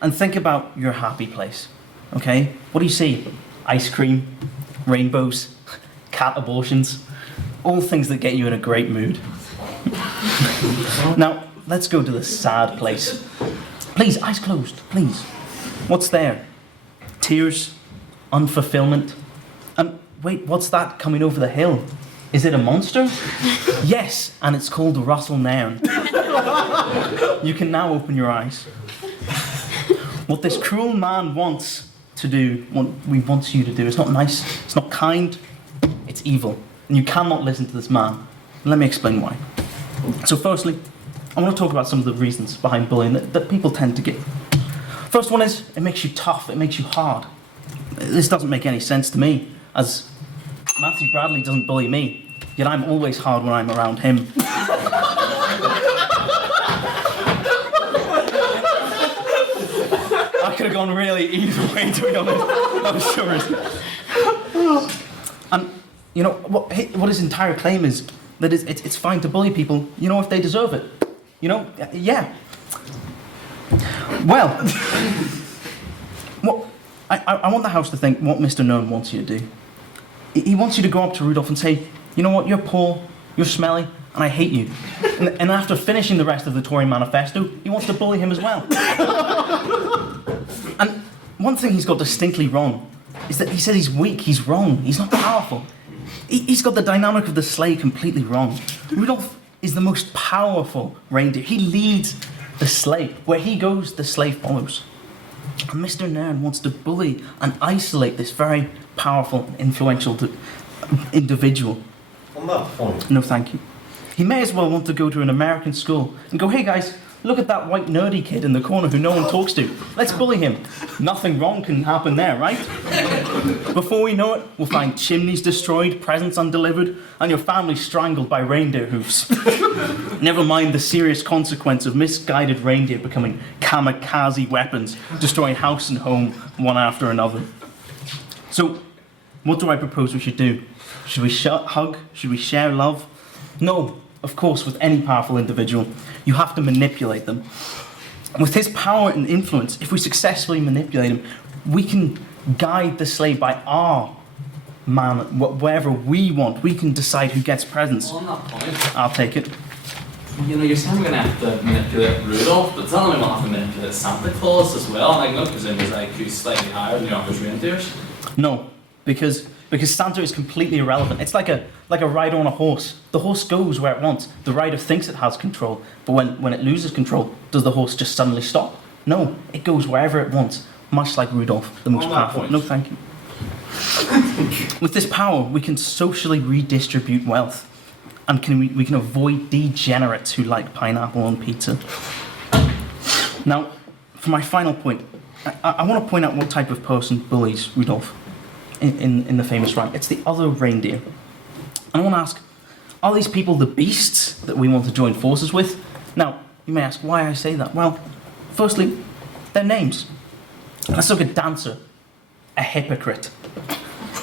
And think about your happy place. Okay. What do you see? Ice cream, rainbows, cat abortions, all things that get you in a great mood. Now, let's go to the sad place. Please, eyes closed, please. What's there? Tears, unfulfillment. And wait, what's that coming over the hill? Is it a monster? Yes, and it's called Russell Nairn. You can now open your eyes. What this cruel man wants to do, what we want you to do, it's not nice, it's not kind, it's evil. And you cannot listen to this man. Let me explain why. So firstly, I want to talk about some of the reasons behind bullying that people tend to give. First one is, it makes you tough, it makes you hard. This doesn't make any sense to me, as Matthew Bradley doesn't bully me, yet I'm always hard when I'm around him. I could have gone really either way, to be honest. I'm sure. And you know what his entire claim is that it's fine to bully people, you know, if they deserve it. You know, yeah. Well, I want the house to think what Mr. Nairn wants you to do. He wants you to go up to Rudolph and say, you know what, you're poor, you're smelly, and I hate you. And after finishing the rest of the Tory manifesto, he wants to bully him as well. And one thing he's got distinctly wrong is that he said he's weak, he's wrong, he's not powerful. He's got the dynamic of the sleigh completely wrong. Rudolph is the most powerful reindeer. He leads the sleigh. Where he goes, the sleigh follows. And Mr. Nairn wants to bully and isolate this very powerful and influential individual. On that point. No, thank you. He may as well want to go to an American school and go, hey guys, look at that white nerdy kid in the corner who no one talks to. Let's bully him. Nothing wrong can happen there, right? Before we know it, we'll find chimneys destroyed, presents undelivered, and your family strangled by reindeer hoofs. Never mind the serious consequence of misguided reindeer becoming kamikaze weapons, destroying house and home one after another. So, what do I propose we should do? Should we hug? Should we share love? No, of course, with any powerful individual, you have to manipulate them. With his power and influence, if we successfully manipulate him, we can guide the sleigh by our man, wherever we want. We can decide who gets presents. On that point, I'll take it. you know, you're saying we're going to have to manipulate Rudolph, but doesn't mean we'll have to manipulate Santa Claus as well? Like, not presume his IQ is slightly higher than the average reindeers? No, because Santa is completely irrelevant. It's like a rider on a horse. The horse goes where it wants. The rider thinks it has control, but when it loses control, does the horse just suddenly stop? No, it goes wherever it wants, much like Rudolph, the most On that powerful. point. No, thank you. With this power, we can socially redistribute wealth, and we can avoid degenerates who like pineapple on pizza. Now, for my final point, I want to point out what type of person bullies Rudolph in the famous rhyme. It's the other reindeer. And I want to ask, are these people the beasts that we want to join forces with? Now, you may ask why I say that. Well, firstly, their names. Let's look at Dancer, a hypocrite.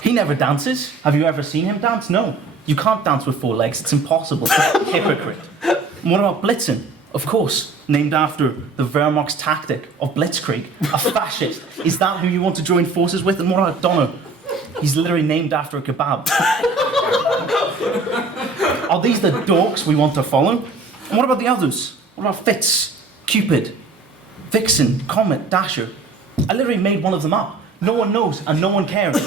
He never dances. Have you ever seen him dance? No. You can't dance with 4 legs. It's impossible. Hypocrite. And what about Blitzen? Of course, named after the Wehrmacht's tactic of Blitzkrieg, a fascist. Is that who you want to join forces with? And what about Donner? He's literally named after a kebab. Are these the dorks we want to follow? And what about the others? What about Fitz, Cupid, Vixen, Comet, Dasher? I literally made one of them up. No one knows and no one cares.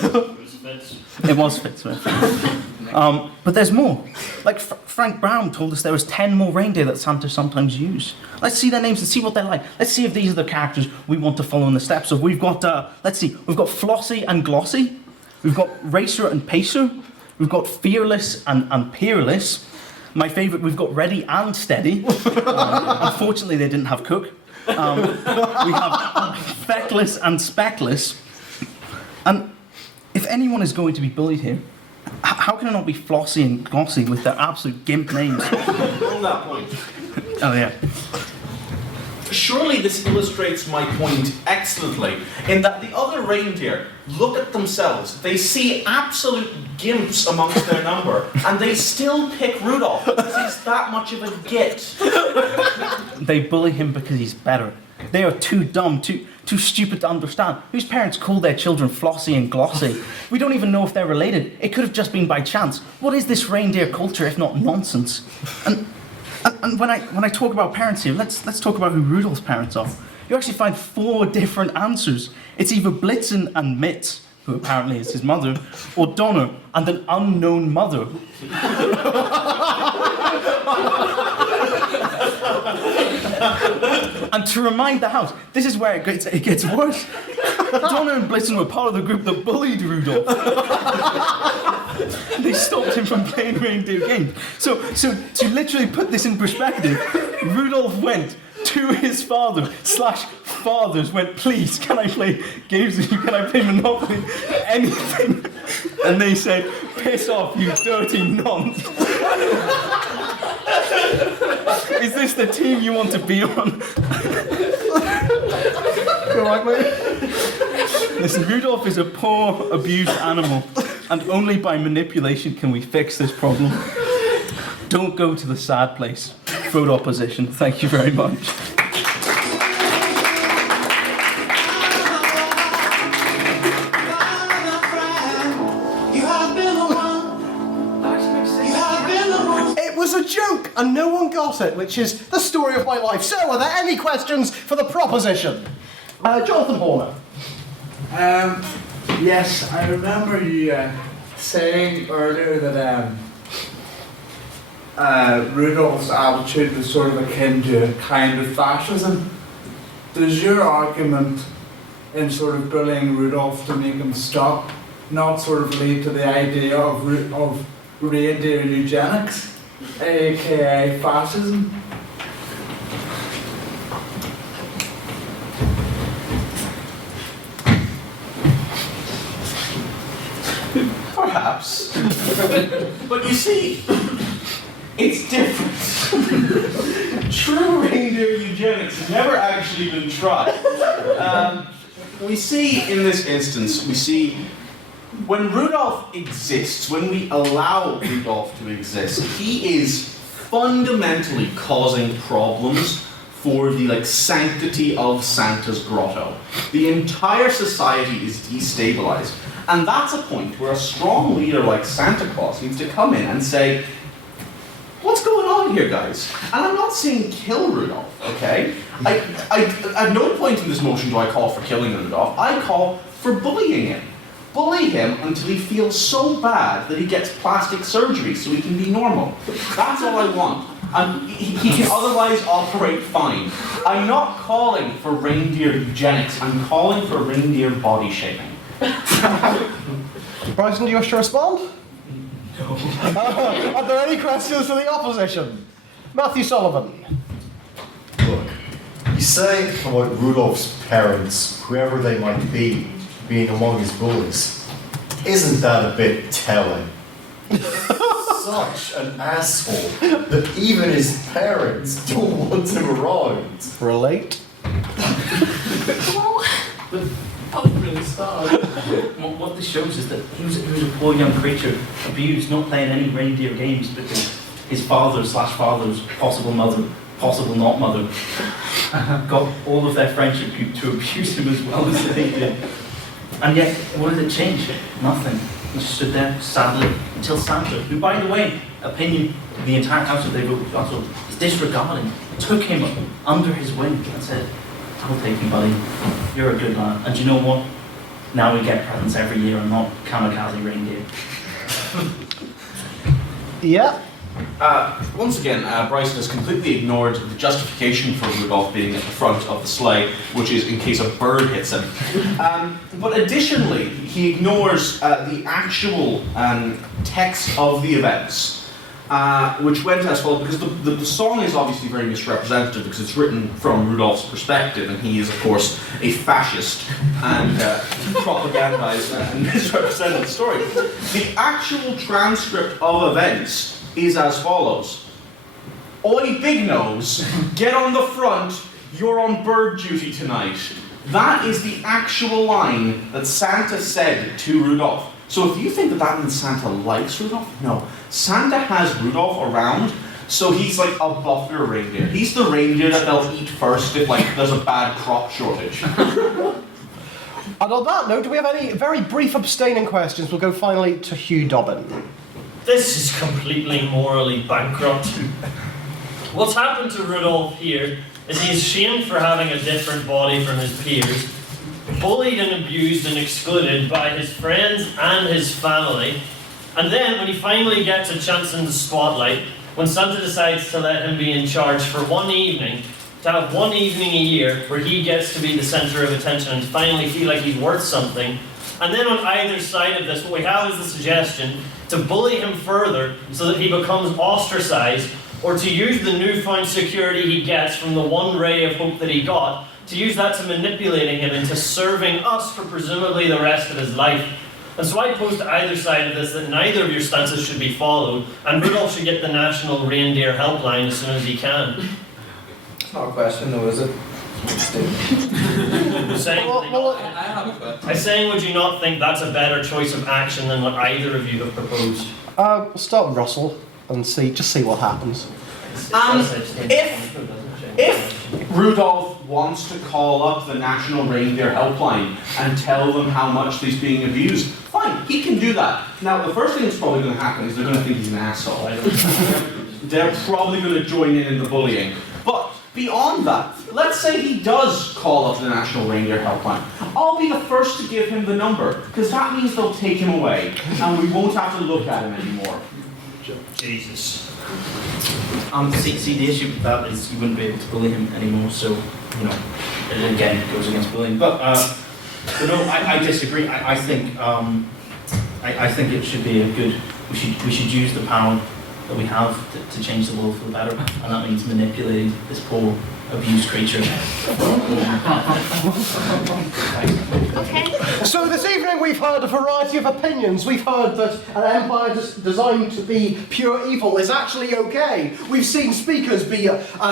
It was Fitz. But there's more. Like Frank Brown told us there was 10 more reindeer that Santa sometimes used. Let's see their names and see what they're like. Let's see if these are the characters we want to follow in the steps of. We've got, we've got Flossie and Glossy. We've got Racer and Pacer. We've got Fearless and Peerless. My favourite, we've got Ready and Steady. Unfortunately, they didn't have Cook. We have Feckless and Speckless. And if anyone is going to be bullied here, how can it not be Flossie and Glossy with their absolute gimp names? On that point. Oh, yeah. Surely this illustrates my point excellently, in that the other reindeer look at themselves, they see absolute gimps amongst their number, and they still pick Rudolph because he's that much of a git. They bully him because he's better. They are too dumb, too stupid to understand. Whose parents call their children Flossie and Glossy? We don't even know if they're related. It could have just been by chance. What is this reindeer culture if not nonsense? And when I talk about parents here, let's talk about who Rudolph's parents are. You actually find 4 different answers. It's either Blitzen and Mitz, who apparently is his mother, or Donner and an unknown mother. And to remind the house, this is where it gets worse. Donner and Blitzen were part of the group that bullied Rudolph. They stopped him from playing reindeer games. So to literally put this in perspective, Rudolph went to his father/fathers, went, please, can I play games with you? Can I play Monopoly? Anything. And they said, piss off, you dirty nonce. Is this the team you want to be on? You alright, mate? Listen, Rudolph is a poor, abused animal, and only by manipulation can we fix this problem. Don't go to the sad place. Vote opposition. Thank you very much. It was a joke, and no one got it, which is the story of my life. So, are there any questions for the proposition? Jonathan Horner. Yes, I remember you saying earlier that Rudolph's attitude was sort of akin to a kind of fascism. Does your argument in sort of bullying Rudolph to make him stop, not sort of lead to the idea of reindeer eugenics, aka fascism? Perhaps. But you see, it's different. True reindeer eugenics has never actually been tried. We see in this instance, when Rudolph exists, when we allow Rudolph to exist, he is fundamentally causing problems for the sanctity of Santa's grotto. The entire society is destabilized. And that's a point where a strong leader like Santa Claus needs to come in and say, what's going on here, guys? And I'm not saying kill Rudolph, okay? At no point in this motion do I call for killing Rudolph. I call for bullying him. Bully him until he feels so bad that he gets plastic surgery so he can be normal. That's all I want. And he can otherwise operate fine. I'm not calling for reindeer eugenics. I'm calling for reindeer body shaming. Bryson, do you wish to respond? No. Are there any questions to the opposition? Matthew Sullivan. Look, you say about Rudolph's parents, whoever they might be, being among his bullies. Isn't that a bit telling? Such an asshole that even his parents don't want him around. Relate? Really sad. What this shows is that he was a poor young creature, abused, not playing any reindeer games because his father/father's possible mother, possible not mother, got all of their friendship to abuse him as well as they did. And yet, what did it change? Nothing. He just stood there sadly until Santa, who, by the way, opinion the entire council they voted for, is disregarding, took him under his wing and said, I'll take you, buddy. You're a good lad. And do you know what? Now we get presents every year and not kamikaze reindeer. Yeah. Once again, Bryson has completely ignored the justification for Rudolph being at the front of the sleigh, which is in case a bird hits him. But additionally, he ignores the actual text of the events. Which went as follows, because the song is obviously very misrepresentative because it's written from Rudolph's perspective, and he is, of course, a fascist and propagandized and misrepresented the story. The actual transcript of events is as follows. Oi, Big Nose, get on the front, you're on bird duty tonight. That is the actual line that Santa said to Rudolph. So if you think that means Santa likes Rudolph, no. Santa has Rudolph around, so he's like a buffer reindeer. He's the reindeer that they'll eat first if there's a bad crop shortage. And on that note, do we have any very brief abstaining questions? We'll go finally to Hugh Dobbin. This is completely morally bankrupt. What's happened to Rudolph here is he's shamed for having a different body from his peers, bullied and abused and excluded by his friends and his family, and then when he finally gets a chance in the spotlight, when Santa decides to let him be in charge for one evening, to have one evening a year where he gets to be the centre of attention and finally feel like he's worth something, and then on either side of this, what we have is the suggestion to bully him further so that he becomes ostracised, or to use the newfound security he gets from the one ray of hope that he got, to use that to manipulating him into serving us for presumably the rest of his life. And so I pose to either side of this that neither of your stances should be followed, and Rudolph should get the National Reindeer Helpline as soon as he can. It's not a question though, is it? I'm saying, would you not think that's a better choice of action than what either of you have proposed? We'll start with Russell and see what happens. If Rudolph wants to call up the National Reindeer Helpline and tell them how much he's being abused, fine, he can do that. Now, the first thing that's probably going to happen is they're going to think he's an asshole. They're probably going to join in the bullying. But beyond that, let's say he does call up the National Reindeer Helpline. I'll be the first to give him the number, because that means they'll take him away, and we won't have to look at him anymore. Jesus. See, the issue with that is you wouldn't be able to bully him anymore, so, it again goes against bullying. But But no, I disagree. I think I think it should be a good. We should use the power that we have to change the world for the better, and that means manipulating this poor abused creature. Okay. So this evening we've heard a variety of opinions. We've heard that an empire designed to be pure evil is actually okay. We've seen speakers be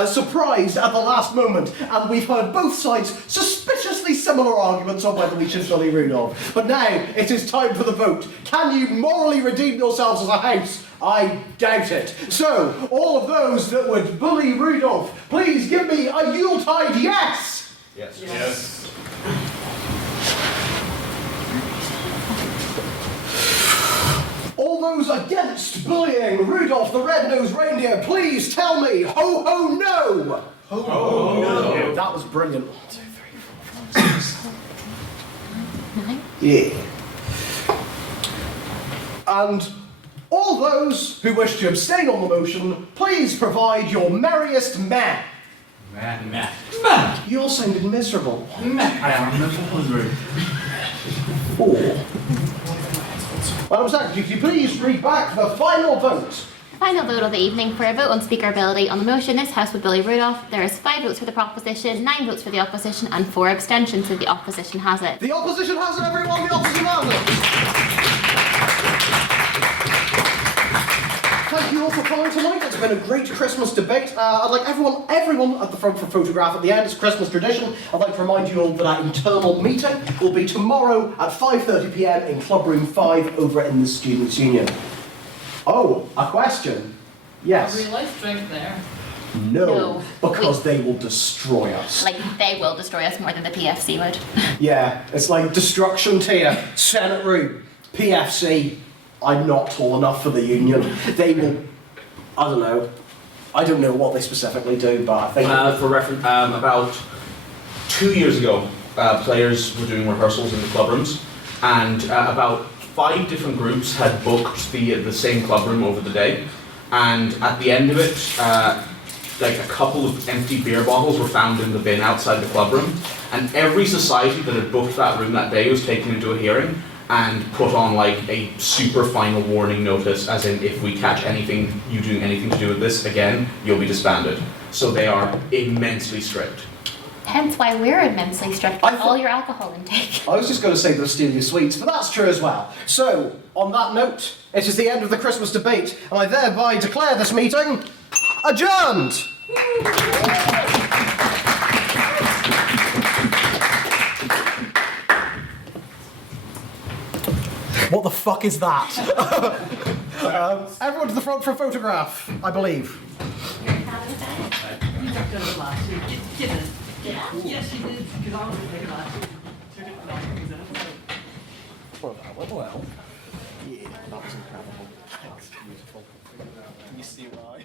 surprised at the last moment, and we've heard both sides suspiciously similar arguments on whether we should bully Rudolph. But now it is time for the vote. Can you morally redeem yourselves as a house? I doubt it. So, all of those that would bully Rudolph, please give me a Yuletide yes! Yes. Yes. All those against bullying Rudolph the Red-Nosed Reindeer, please tell me ho ho no! Ho ho no! That was brilliant. 1, 2, 3, 4, 5, 6, 7. Yeah. And all those who wish to abstain on the motion, please provide your merriest meh. Meh. Meh. You all sounded miserable. Meh. I am miserable. 4. Madam Secretary, could you please read back the final vote? Final vote of the evening for a vote on speakerability on the motion. This House would bully Rudolph. There is 5 votes for the proposition, 9 votes for the opposition, and 4 abstentions, so the opposition has it. The opposition has it, everyone! The opposition has it! Thank you all for coming tonight. It's been a great Christmas debate. I'd like everyone at the front for a photograph at the end. It's Christmas tradition. I'd like to remind you all that our internal meeting will be tomorrow at 5:30 p.m. in Club Room 5 over in the Students' Union. Oh, a question? Yes. A real life drink there. No, because they will destroy us. Like, they will destroy us more than the PFC would. Yeah, it's like destruction tier, Senate room, PFC. I'm not tall enough for the union. They will, I don't know what they specifically do, but I think... For reference, about 2 years ago, players were doing rehearsals in the club rooms, and about 5 different groups had booked the same club room over the day, and at the end of it, like a couple of empty beer bottles were found in the bin outside the club room, and every society that had booked that room that day was taken into a hearing and put on like a super final warning notice, as in if we catch you doing anything to do with this again, you'll be disbanded. So they are immensely strict. Hence why we're immensely strict with all your alcohol intake. I was just going to say they'll steal your sweets, but that's true as well. So, on that note, it is the end of the Christmas debate, and I thereby declare this meeting adjourned! What the fuck is that? Everyone to the front for a photograph, I believe. Yes, she did. Because I was going to take it last year. Took it last year. Well, yeah, that was incredible. That's beautiful. Can you see why?